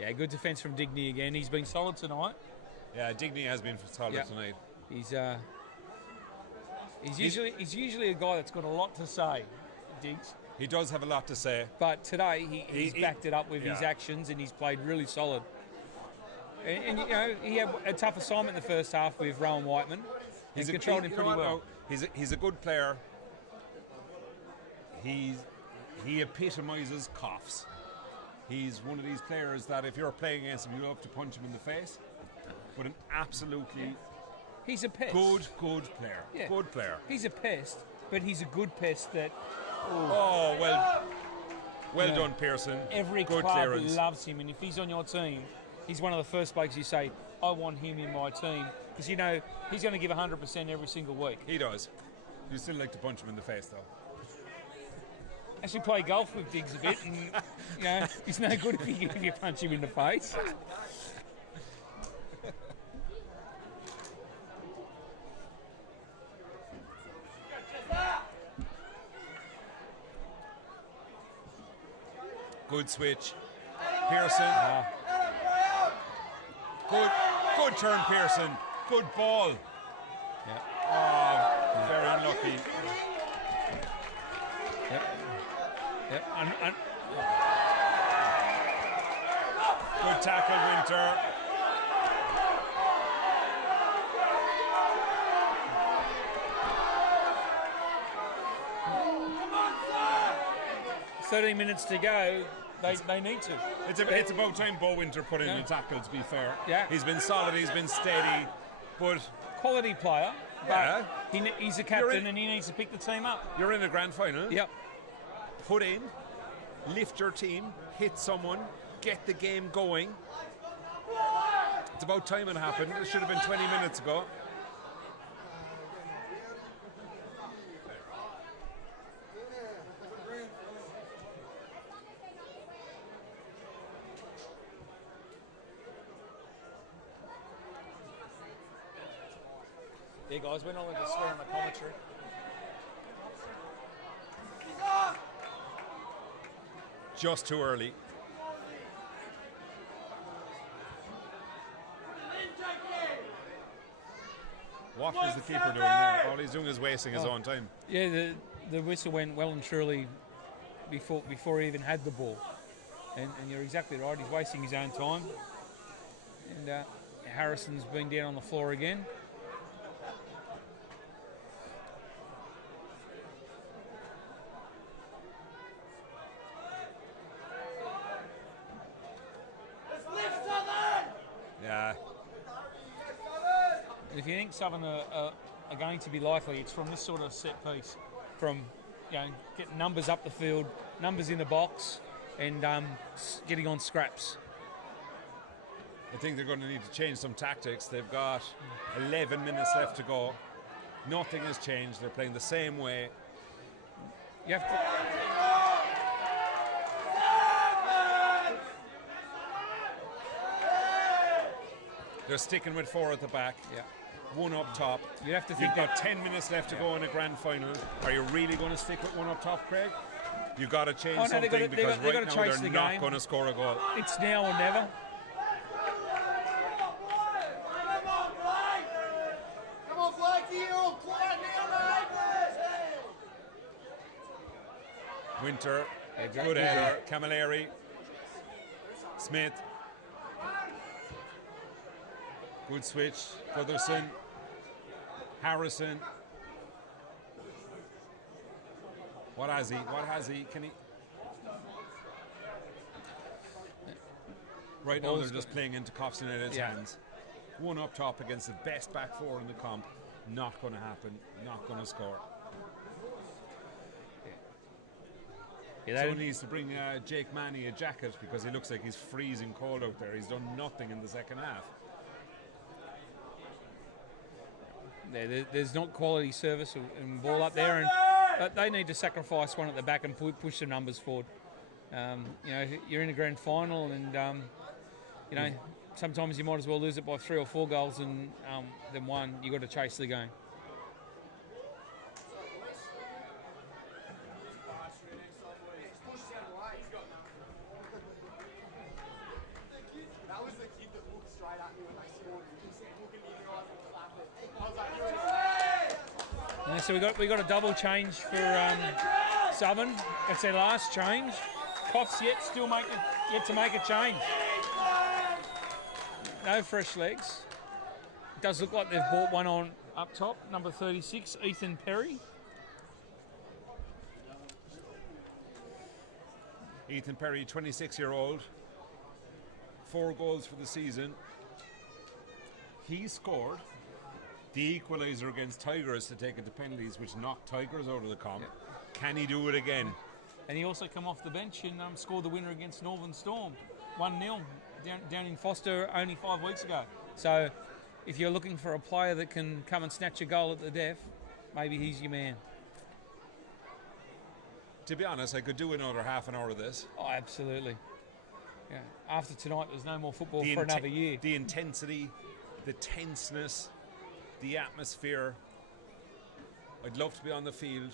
Yeah, good defence from Digney again. He's been solid tonight. Yeah, Digney has been solid tonight. He's usually a guy that's got a lot to say, Diggs. He does have a lot to say. But today he's backed it up with his actions, and he's played really solid. And he had a tough assignment in the first half with Rowan Whiteman. He's controlled him pretty well. He's a good player. He epitomises Coffs. He's one of these players that if you're playing against him, you love to punch him in the face. But an absolutely he's a pest. Good player. Yeah. Good player. He's a pest, but he's a good pest that... Well done, Pearson. Every good club clearance. Loves him, and if he's on your team, he's one of the first blokes you say, I want him in my team, because he's going to give 100% every single week. He does. You still like to punch him in the face, though. Actually play golf with Diggs a bit, and he's no good if you punch him in the face. Good switch. Pearson. Good turn, Pearson. Good ball. Yeah. Oh, very unlucky. Yep. Good tackle, Winter. Come on, sir! 13 minutes to go. They need to. It's about time Bo Winter put in a tackle, to be fair. Yeah. He's been solid, he's been steady, but... Quality player, Yeah. but he's a captain and he needs to pick the team up. You're in a grand final. Yep. Put in, lift your team, hit someone, get the game going. It's about time it happened. It should have been 20 minutes ago. Yeah, guys, we're not allowed to swear on the commentary. Just too early. What was the keeper doing there? All he's doing is wasting his own time. Yeah, the whistle went well and truly before he even had the ball. And you're exactly right, he's wasting his own time. And Harrison's been down on the floor again. Yeah. If you think Southern are going to be likely, it's from this sort of set piece, from getting numbers up the field, numbers in the box, and getting on scraps. I think they're going to need to change some tactics. They've got 11 minutes left to go. Nothing has changed. They're playing the same way. You have to. They're sticking with 4 at the back. Yeah. 1 up top. You have to think You've got 10 minutes left to go in a grand final. Are you really going to stick with 1 up top, Craig? You've got to change something because right now they're not going to score a goal. It's now or never. Winter, good header, Camilleri, Smith, good switch, Gutherson, Harrison. What has he? Can he? Right now they're just playing into Coffs United's hands. 1 up top against the best back 4 in the comp. Not going to happen. Not going to score. Someone needs to bring Jake Manny a jacket because he looks like he's freezing cold out there. He's done nothing in the second half. There's not quality service and ball up there, and they need to sacrifice one at the back and push the numbers forward. You're in a grand final, and sometimes you might as well lose it by 3 or 4 goals than 1. You got to chase the game. So we got a double change for Southern. That's their last change. Coffs yet to make a change. No fresh legs. It does look like they've brought one on up top, number 36, Ethan Perry. Ethan Perry, 26-year-old, 4 goals for the season. He scored the equaliser against Tigers to take it to penalties, which knocked Tigers out of the comp. Yeah. Can he do it again? And he also come off the bench and scored the winner against Northern Storm, 1-0, down in Foster only 5 weeks ago. So if you're looking for a player that can come and snatch a goal at the death, maybe he's your man. To be honest, I could do another half an hour of this. Oh, absolutely. Yeah. After tonight, there's no more football for another year. The intensity, the tenseness, the atmosphere. I'd love to be on the field.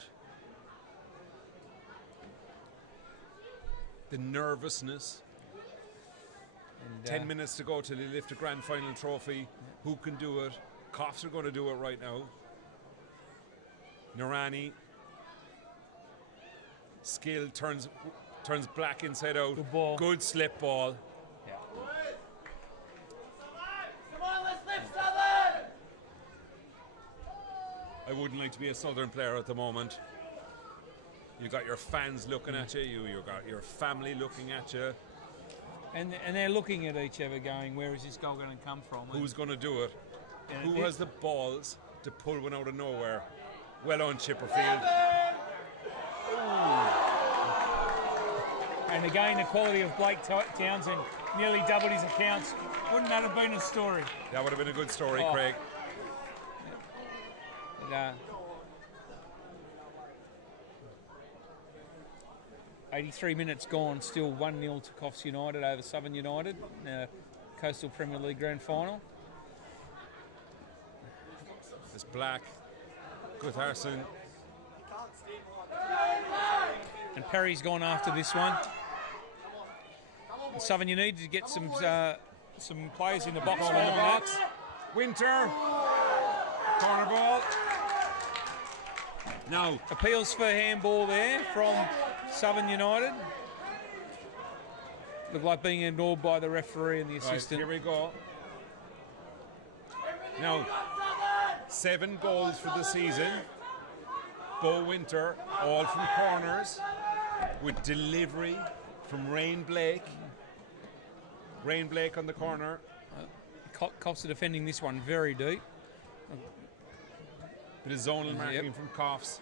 the nervousness. And, 10 minutes to go till they lift a grand final trophy. Who can do it? Coffs are going to do it right now. Noorani. Skill turns black inside out. Good ball. Good slip ball. Yeah. Come on, let's lift Southern! I wouldn't like to be a Southern player at the moment. You got your fans looking at you. You got your family looking at you. And they're looking at each other going, where is this goal going to come from? Who's going to do it? Who has the balls to pull one out of nowhere? Well on, Chipperfield. And again, the quality of Blake Townsend nearly doubled his accounts. Wouldn't that have been a story? That would have been a good story, Craig. And, 83 minutes gone, still 1-0 to Coffs United over Southern United in the Coastal Premier League Grand Final. It's Black, Gutharson. And Perry's gone after this one. And Southern, you need to get some players in the box for that. Winter, corner ball. Now appeals for handball there from Southern United. Looked like being ignored by the referee and the assistant. Right, here we go. Now, 7 goals for the season. Bo Winter, all from corners, with delivery from Rain Blake. Rain Blake on the corner. Coffs are defending this one very deep. Bit of zonal marking from Coffs.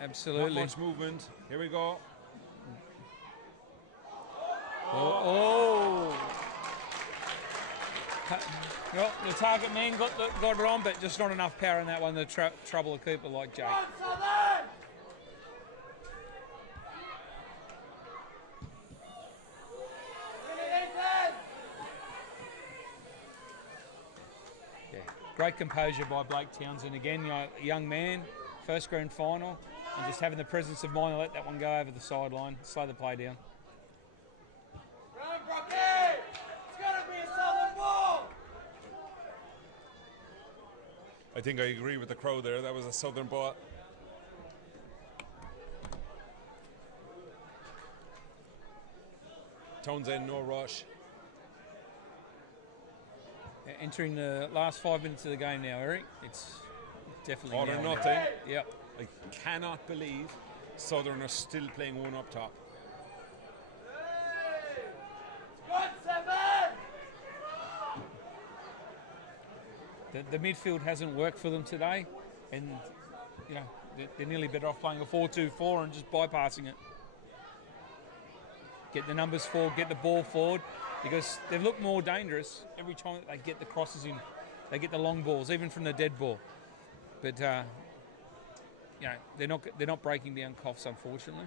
Absolutely. Not much movement. Here we go. Well, the target man got it on, but just not enough power in that one to trouble a keeper like Jake. Great composure by Blake Townsend again, a young man, first grand final, and just having the presence of mind to let that one go over the sideline, slow the play down. Run, Brocky! It's got to be a Southern ball! I think I agree with the crowd there. That was a Southern ball. Townsend, no rush. Entering the last 5 minutes of the game now, Eric. It's definitely all or now. nothing. Yep. I cannot believe Southern are still playing one up top. The midfield hasn't worked for them today, and they're nearly better off playing a 4-2-4 and just bypassing it. Get the numbers forward, get the ball forward, because they've looked more dangerous every time that they get the crosses in. They get the long balls, even from the dead ball. But they're not breaking down Coffs, unfortunately.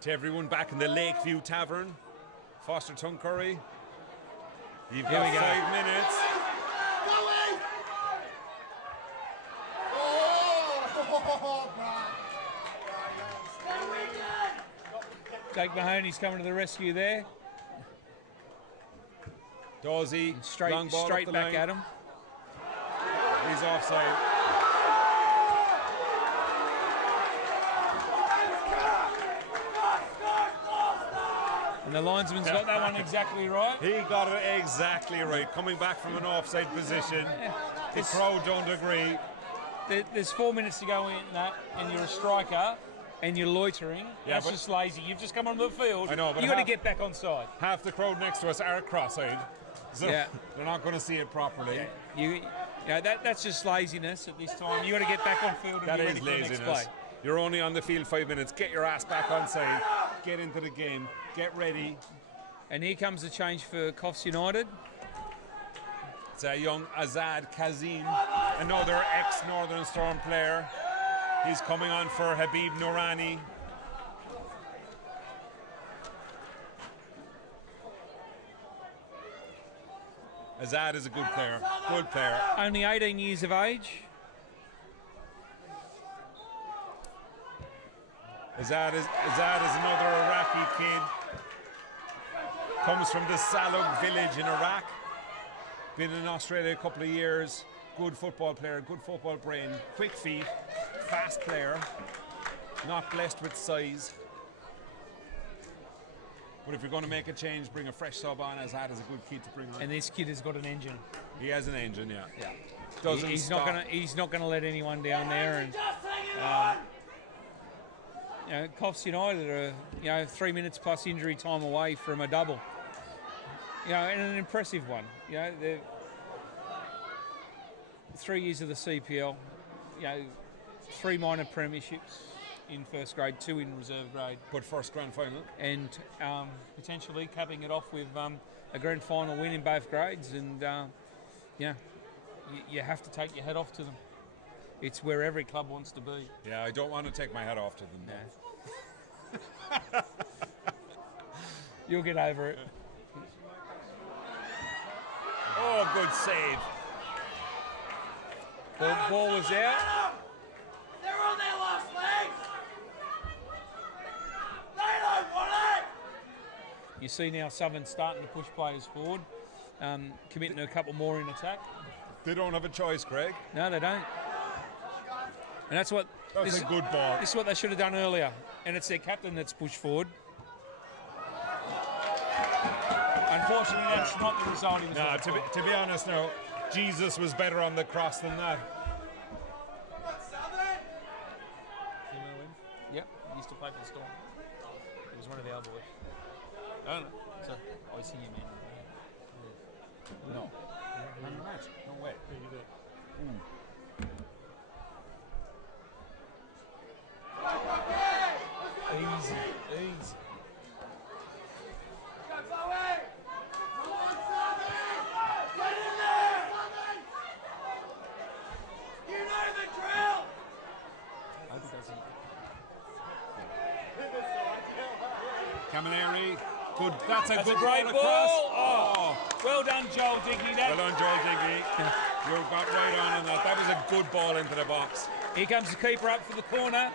To everyone back in the Lakeview Tavern, Foster Tuncurry. You've got 5 minutes. Jake Mahoney's coming to the rescue there. Dawsey, straight back line. at him. He's offside. And the linesman's got that one exactly right. He got it exactly right. Coming back from an offside position. The crowd don't agree. There's 4 minutes to go in that, and you're a striker, and you're loitering. Yeah, that's just lazy. You've just come onto the field. I know, but you've got to get back on side. Half the crowd next to us are cross-eyed, so they're not going to see it properly. Yeah. That's just laziness at this time. You've got to get back on field and that be ready is for the next laziness. play. You're only on the field 5 minutes. Get your ass back on side. Get into the game. Get ready. And here comes the change for Coffs United. It's a young Azad Kazim, another ex-Northern Storm player. He's coming on for Habib Noorani. Azad is a good player. Good player. Only 18 years of age. Azad is another Iraqi kid. Comes from the Salug village in Iraq. Been in Australia a couple of years. Good football player, good football brain, quick feet, fast player. Not blessed with size. But if you're going to make a change, bring a fresh sub on. Azad is a good kid to bring on. And this kid has got an engine. He has an engine, yeah. Yeah. He's not gonna let anyone down there. And Coffs United are 3 minutes plus injury time away from a double. And an impressive one. They're 3 years of the CPL. 3 minor premierships in first grade, 2 in reserve grade. But first grand final. And potentially capping it off with a grand final win in both grades. And you have to take your head off to them. It's where every club wants to be. Yeah, I don't want to take my head off to them. No. You'll get over it. Oh, good save. Ball was out. They're on their last leg. They don't want it. You see now Southern starting to push players forward, committing a couple more in attack. They don't have a choice, Craig. No, they don't. And that's a good ball. This is what they should have done earlier. And it's their captain that's pushed forward. Unfortunately, that's not the result he was looking for. To be honest now, Jesus was better on the cross than that. Yep, he used to play for the Storm. He was one of our boys. I don't know. So, I was senior man. No. No way. Easy. Camineri, good. That's a good great ball ball. across. Well done, Joel Dickey. Well done, Joel Dickey. You got right on that. That was a good ball into the box. Here comes the keeper up for the corner.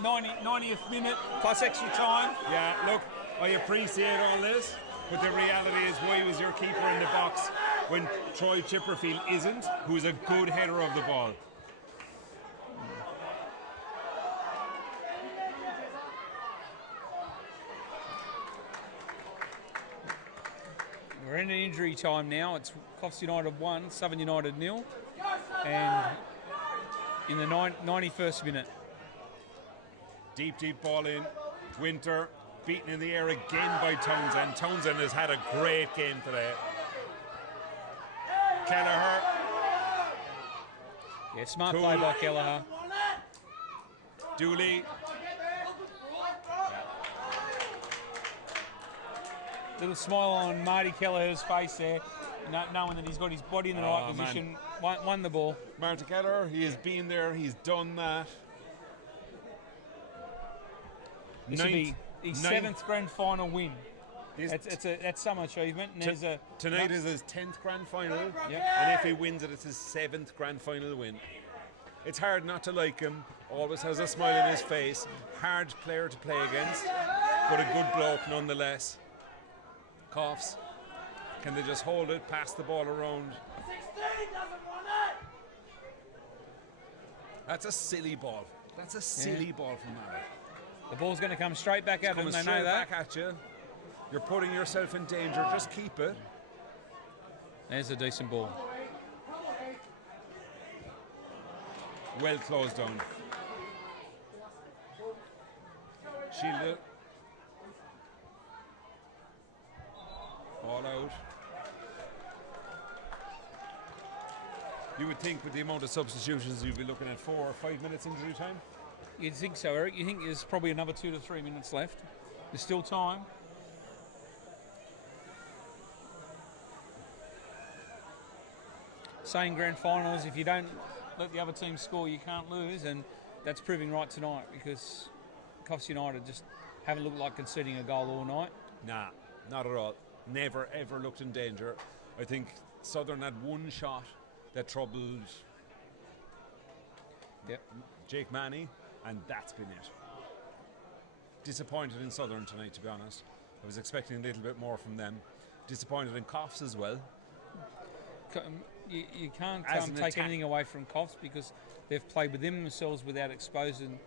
90th minute plus extra time. Yeah, look, I appreciate all this, but the reality is, why was your keeper in the box when Troy Chipperfield isn't, who is a good header of the ball? We're in injury time now. It's Coffs United 1, Southern United 0. And in the 91st minute. Deep ball in. Winter beaten in the air again by Townsend. Townsend has had a great game today. Kelleher. Yeah, smart play by Kelleher. Dooley. Little smile on Marty Kelleher's face there, knowing that he's got his body in the right position. Won the ball. Marty Kelleher, he has been there, he's done that. This will be his 7th grand final win. That's some achievement. And tonight is his 10th grand final, yep. And if he wins it, it's his 7th grand final win. It's hard not to like him. Always has a smile on his face. Hard player to play against, but a good bloke nonetheless. Coffs. Can they just hold it, pass the ball around? 16 doesn't want it. That's a silly ball. That's a silly ball from Mara. The ball's going to come straight back at them. They know that. Back at you. You're putting yourself in danger. Just keep it. There's a decent ball. Well closed down. Shielded. All out. You would think with the amount of substitutions you'd be looking at 4 or 5 minutes injury time? You'd think so, Eric. You think there's probably another 2 to 3 minutes left. There's still time. Saying grand finals, if you don't let the other team score, you can't lose, and that's proving right tonight because Coffs United just haven't looked like conceding a goal all night. Nah, not at all. Never ever looked in danger. I think Southern had one shot that troubled Jake Manny, and that's been it. Disappointed in Southern tonight, to be honest. I was expecting a little bit more from them. Disappointed in Coffs as well. You can't take anything away from Coffs because they've played within themselves without exposing,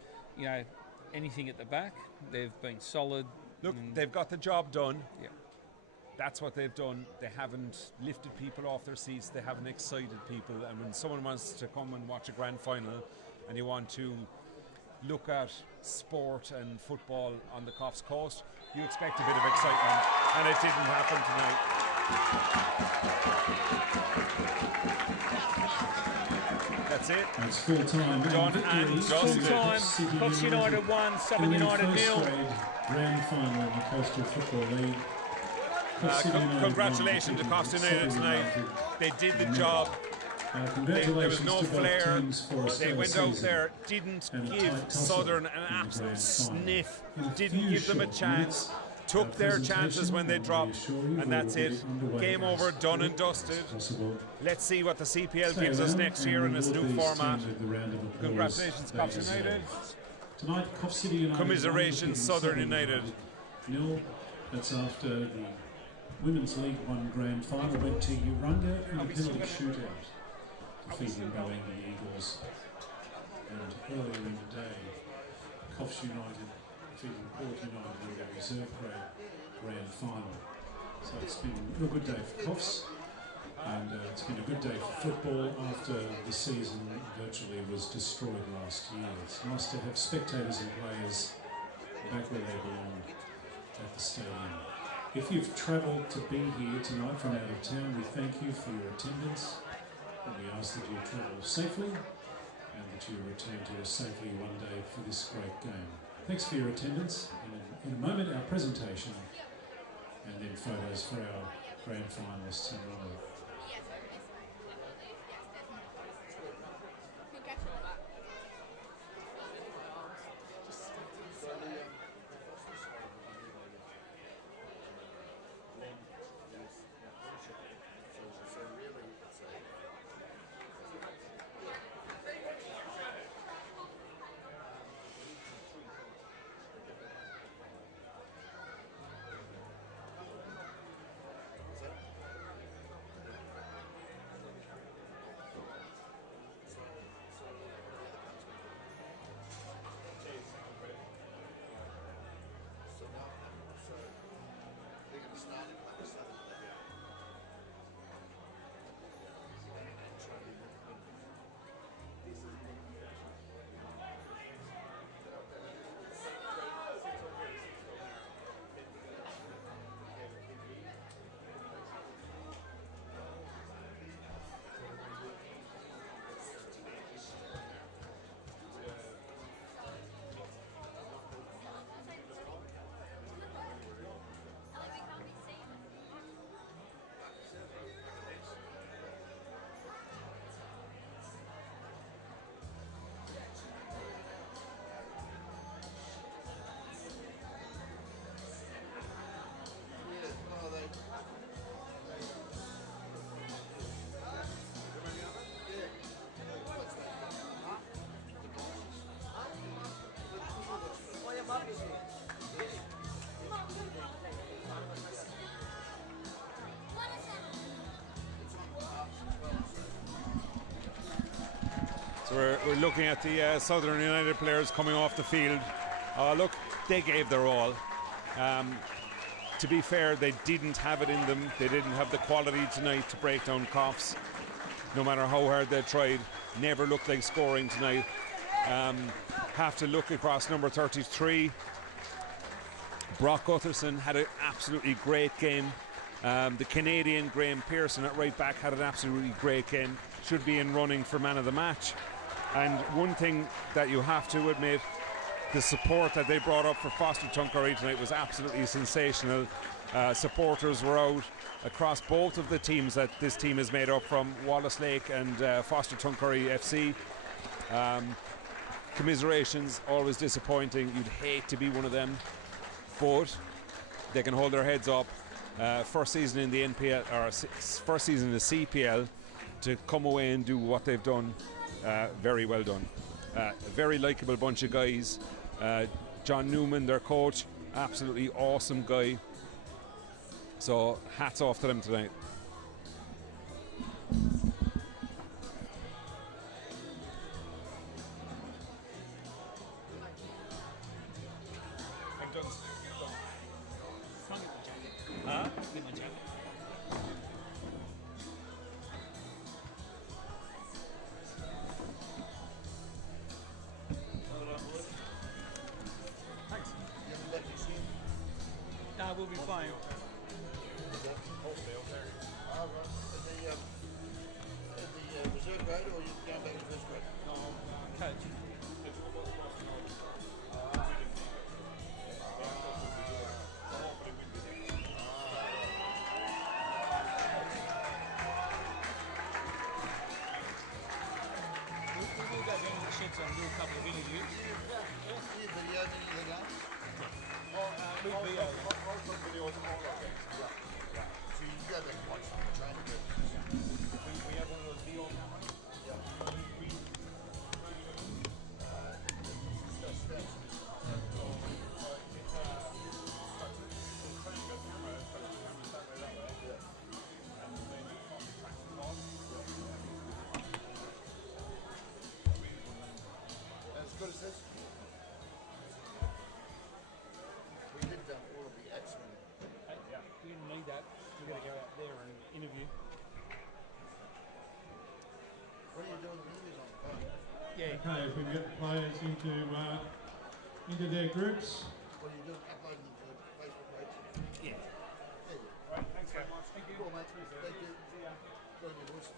anything at the back. They've been solid. Look, they've got the job done. Yeah. That's what they've done. They haven't lifted people off their seats. They haven't excited people. And when someone wants to come and watch a grand final and you want to look at sport and football on the Coffs coast, you expect a bit of excitement, and it didn't happen tonight. That's it. It's full time. Done and dusted. Full time. Coffs United 1, Southern United 0. Grand final in the Coastal Football League. Congratulations to Coffs United tonight. They did the job. There was no flair. They went out there, didn't give Southern an absolute sniff, didn't give them a chance, took their chances when they dropped, and that's it. Game over, done and dusted. Let's see what the CPL gives us next year in this new format. Congratulations, Coffs United. Tonight, Coffs City United. Commiserations, Southern United. That's after the Women's League 1 Grand Final went to Urunga in a penalty shootout, defeating Bowengi Eagles. And earlier in the day, Coffs United defeating Port United in their reserve grade Grand Final. So it's been a good day for Coffs, and it's been a good day for football after the season virtually was destroyed last year. It's nice to have spectators and players back where they belong at the stadium. If you've travelled to be here tonight from out of town, we thank you for your attendance, and we ask that you travel safely and that you return to us safely one day for this great game. Thanks for your attendance. In a moment, our presentation, and then photos for our grand finalists in Ronald. So we're looking at the Southern United players coming off the field. Look, they gave their all. To be fair, they didn't have it in them. They didn't have the quality tonight to break down Coffs. No matter how hard they tried, never looked like scoring tonight. Have to look across number 33. Brock Utherson had an absolutely great game. The Canadian Graham Pearson at right back had an absolutely great game. Should be in running for man of the match. And one thing that you have to admit, the support that they brought up for Foster Tuncurry tonight was absolutely sensational. Supporters were out across both of the teams that this team is made up from, Wallace Lake and Foster Tuncurry FC. Commiserations, always disappointing. You'd hate to be one of them, but they can hold their heads up first season in the NPL or first season in the CPL, to come away and do what they've done. Very well done. A very likeable bunch of guys. John Newman, their coach, absolutely awesome guy. So hats off to them tonight. No, we'll be fine. The reserve grade, or you going back to first grade? No, coach. We'll go down to the sheds and do a couple of interviews. Any videos, any of the games? With video. So you go back and watch some of the training videos. We have one of those video cameras. As good as this. We did all of the X-Men. We didn't need that. We've got to go out there and interview. What are you doing the interviews on the phone? Yeah. Okay, if we can get the players into their groups. What are you doing? Uploading them to the Facebook page? Yeah. There you go. Right, thanks very much. Thank you. Cool, mate. Thank you. See ya. Go to your voice.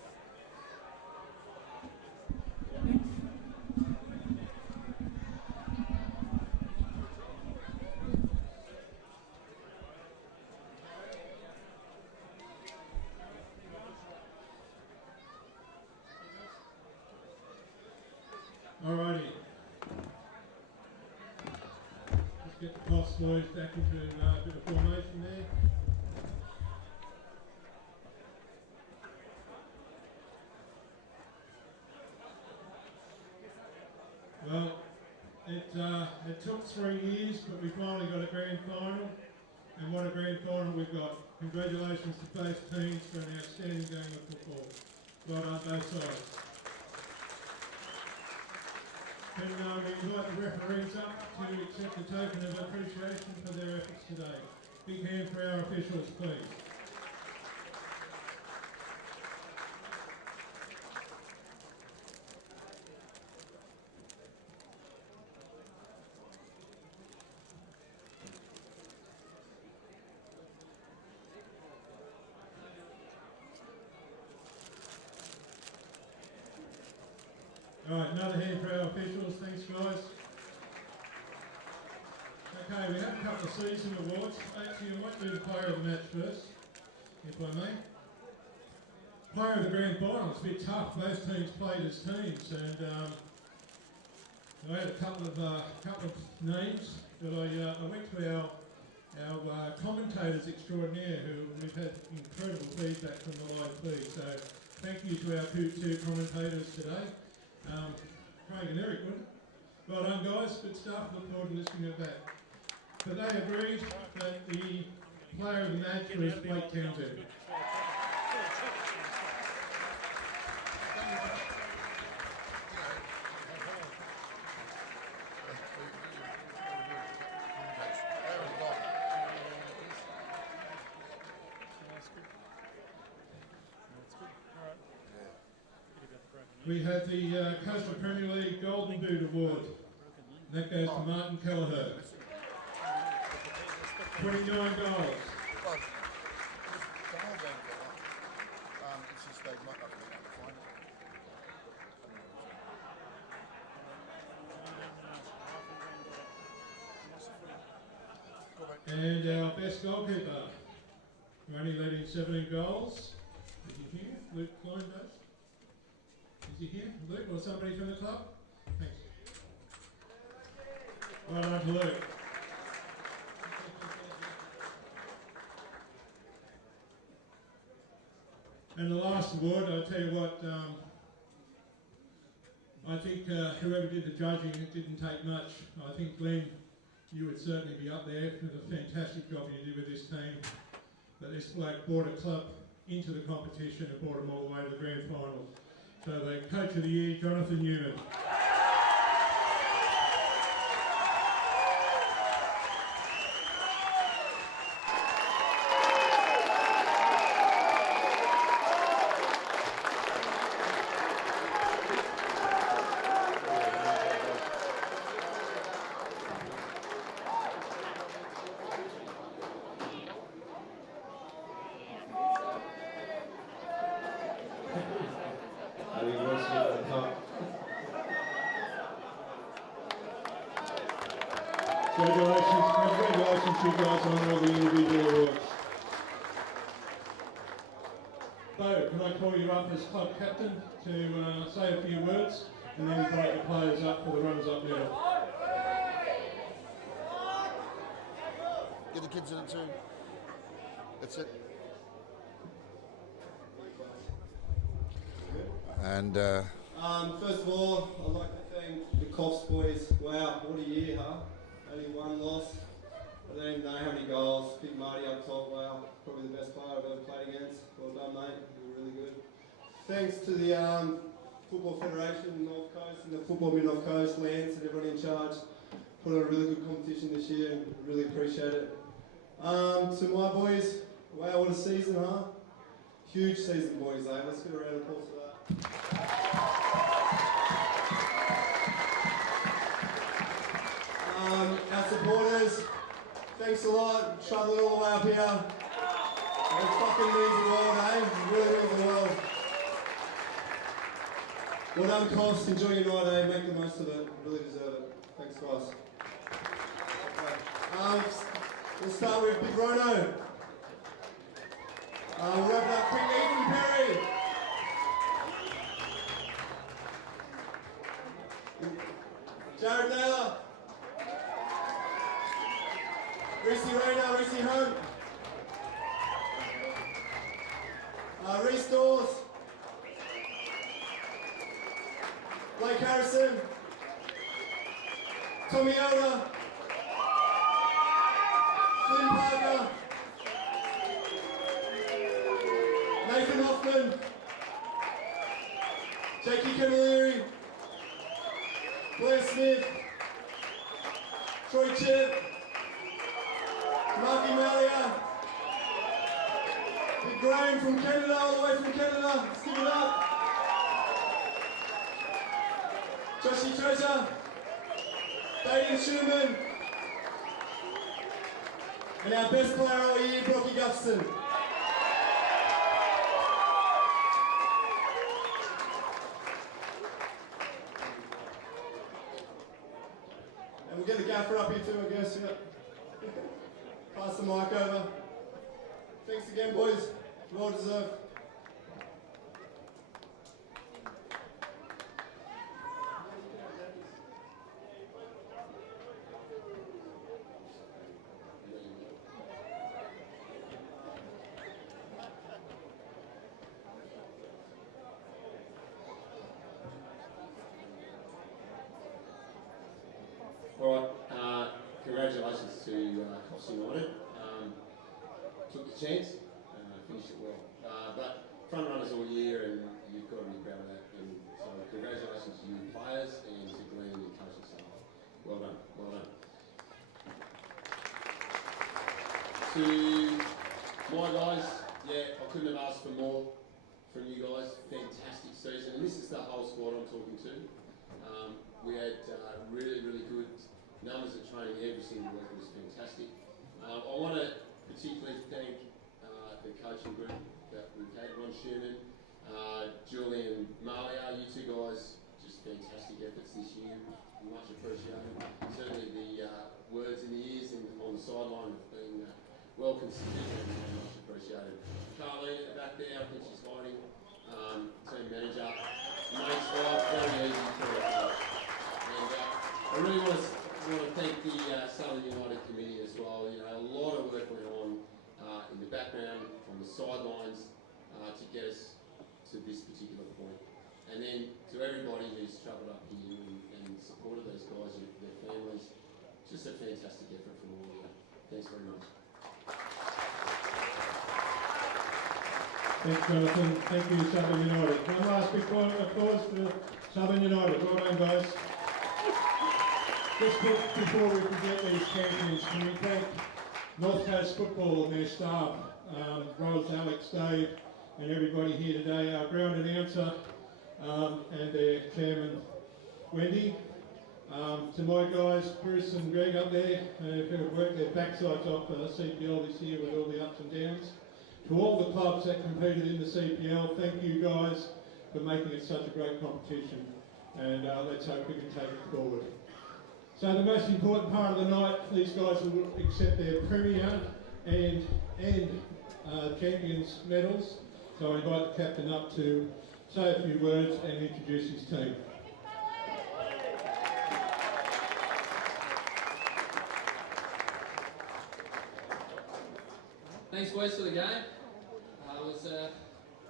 Alrighty. Let's get the Coffs boys back into a bit of formation there. Well, it took 3 years, but we finally got a grand final. And what a grand final we've got. Congratulations to both teams for an outstanding game of football. Well done both sides. And we invite the referees up to accept a token of appreciation for their efforts today. Big hand for our officials, please. Alright, another hand for our officials. Thanks, guys. Okay, we have a couple of season awards. Actually, I might do the player of the match first, if I may. Player of the grand final. It's a bit tough. Both teams played as teams, and I had a couple of names, but I went to our commentators extraordinaire, who we've had incredible feedback from the live feed. So thank you to our two commentators today. Craig and Eric, wouldn't it? Well done, guys. Good stuff. Look forward to listening to that. But they agreed that the player of the match was Blake Townsend. We have the Coastal Premier League Golden Boot Award. And that goes to Martin Kelleher. 29 goals. And our best goalkeeper, who only led in 17 goals. Is he here? Luke Klein does. Is he here? Luke, or somebody from the club? Thanks. Well done to Luke. And the last award, I'll tell you what, I think whoever did the judging, it didn't take much. I think, Glenn, you would certainly be up there for the fantastic job you did with this team. But this bloke brought a club into the competition and brought them all the way to the grand final. So the Coach of the Year, Jonathan Newman. Congratulations you guys on all the individual awards. Bo, can I call you up as club captain to say a few words and then invite the players up for the runners-up now? Get the kids in it too. That's it. And first of all, I'd like to thank the Coffs boys. Wow, what a year, huh? Only one loss. I don't even know how many goals. Big Marty up top, wow. Probably the best player I've ever played against. Well done, mate. You were really good. Thanks to the Football Federation, North Coast, and the Football Mid-North Coast, Lance, and everyone in charge. Put on a really good competition this year, and really appreciate it. To my boys, wow, what a season, huh? Huge season, boys, eh? Let's give a round of applause for that. Our supporters, thanks a lot. Travelling all the way up here. It fucking means the world, eh? It really means the world. Well done, Coffs. Enjoy your night, eh? Make the most of it. Really deserve it. Thanks, guys. Okay. We'll start with Big Rono. We'll wrap it up quick. Ethan Perry. Jared Naylor. Reese Rayner, Reese Hunt. Reese Dawes. Blake Harrison. Tommy Elder. Flynn Parker. Nathan Hoffman. Jackie Camilleri. Blair Smith. Troy Chip. Marky Malia. Big Graham from Canada, all the way from Canada. Let's give it up. Joshy Treasure. Dayton Schumann. And our best player all year, Brocky Guston. And we'll get the gaffer up here too, I guess, yeah. Pass the mic over. Thanks again, boys. Well deserved. All right, congratulations to Coffs United. Took the chance, finished it well. But front runners all year, and you've got to be proud of that. And so congratulations to you players and to Glenn and your coaching staff. Well done, well done. To my guys, yeah, I couldn't have asked for more from you guys. Fantastic season, and this is the whole squad I'm talking to. We had really, really good numbers at training every single week. It was fantastic. I want to particularly thank the coaching group that we've had, Ron Schumann, Julian Malia. You two guys, just fantastic efforts this year. Much appreciated. Certainly the words in the ears and on the sideline have been well considered and much appreciated. Carleen at the back there, I think she's hiding. Team manager. Mate's life, very easy for her. And I really want to thank the Southern United Committee as well. You know, a lot of work went on in the background, on the sidelines, to get us just a fantastic effort from all of you. Thanks very much. Thanks, Jonathan. Thank you, Southern United. One last big round of applause for Southern United. Well done, guys. Just before we forget these champions, can we thank North Coast Football and their staff, Ros, Alex, Dave, and everybody here today, our ground announcer and their chairman, Wendy. To my guys, Bruce and Greg up there, who have worked their backsides off CPL this year with all the ups and downs. To all the clubs that competed in the CPL, thank you guys for making it such a great competition, and let's hope we can take it forward. So the most important part of the night, these guys will accept their Premier and Champions medals. So I invite the captain up to say a few words and introduce his team. Thanks, boys, for the game. It was a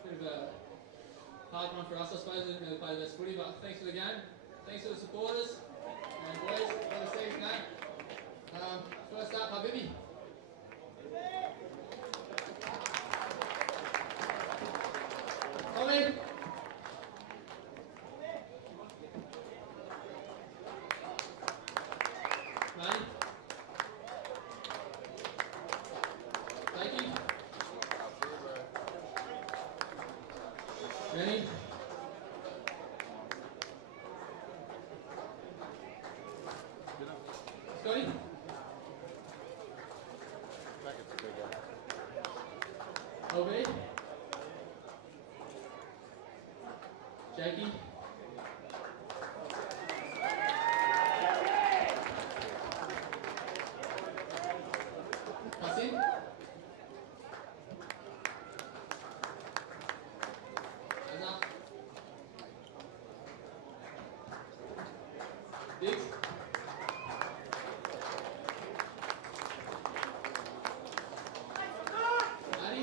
bit of a hard one for us, I suppose. We didn't really play the best footy, but thanks for the game. Thanks for the supporters. And boys, what a season, eh? First up, Habibi. Come in. Mate. Cagey. Ready? Scotty? Obey? Jackie? Hassan? Azaf? Diggs? Adi?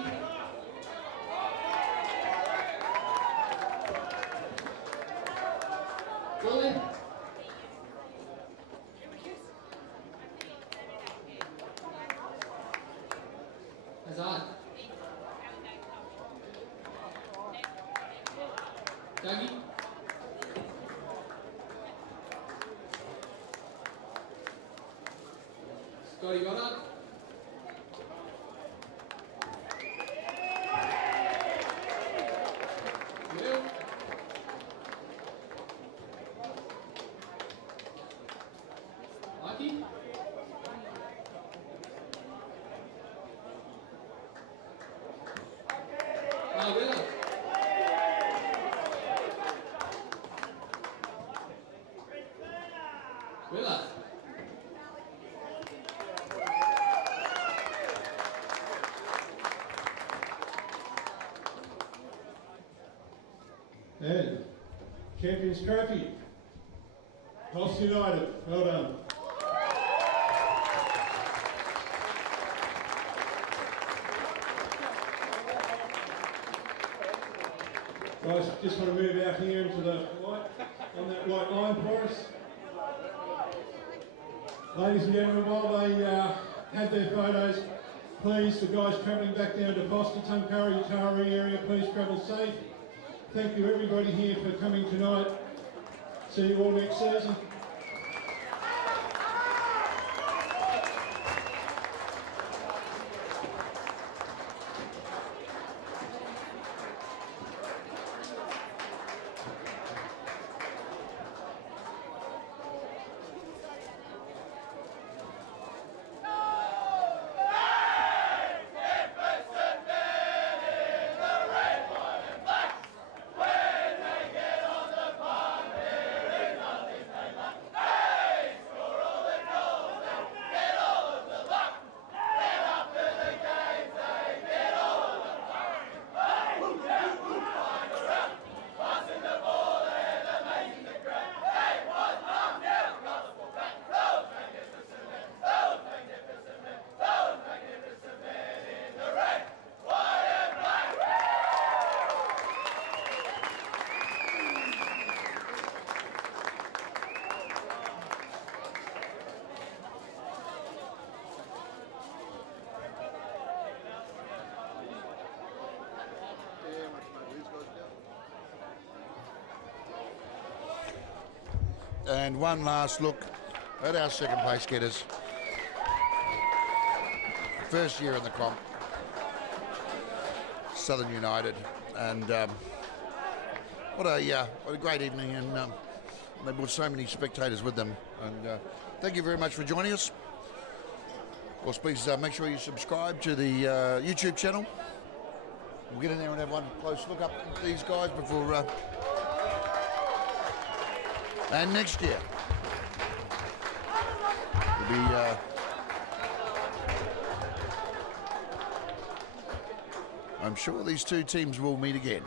Julian? Azad? Cagey? Scotty Goddard? Will? Mikey? Willa? Willa? And Champions Trophy, Coffs United, well done. Guys, just want to move out here into the white, on that white line for us. Ladies and gentlemen, while they have their photos, please, the guys travelling back down to Foster, Tuncurry, Taree area, please travel safe. Thank you everybody here for coming tonight. See you all next season. and one last look at our second place getters. First year in the comp, Southern United, and what a great evening, and they brought so many spectators with them. And thank you very much for joining us. Of course, please make sure you subscribe to the YouTube channel. We'll get in there and have one close look up at these guys before. And next year, will be. I'm sure these two teams will meet again.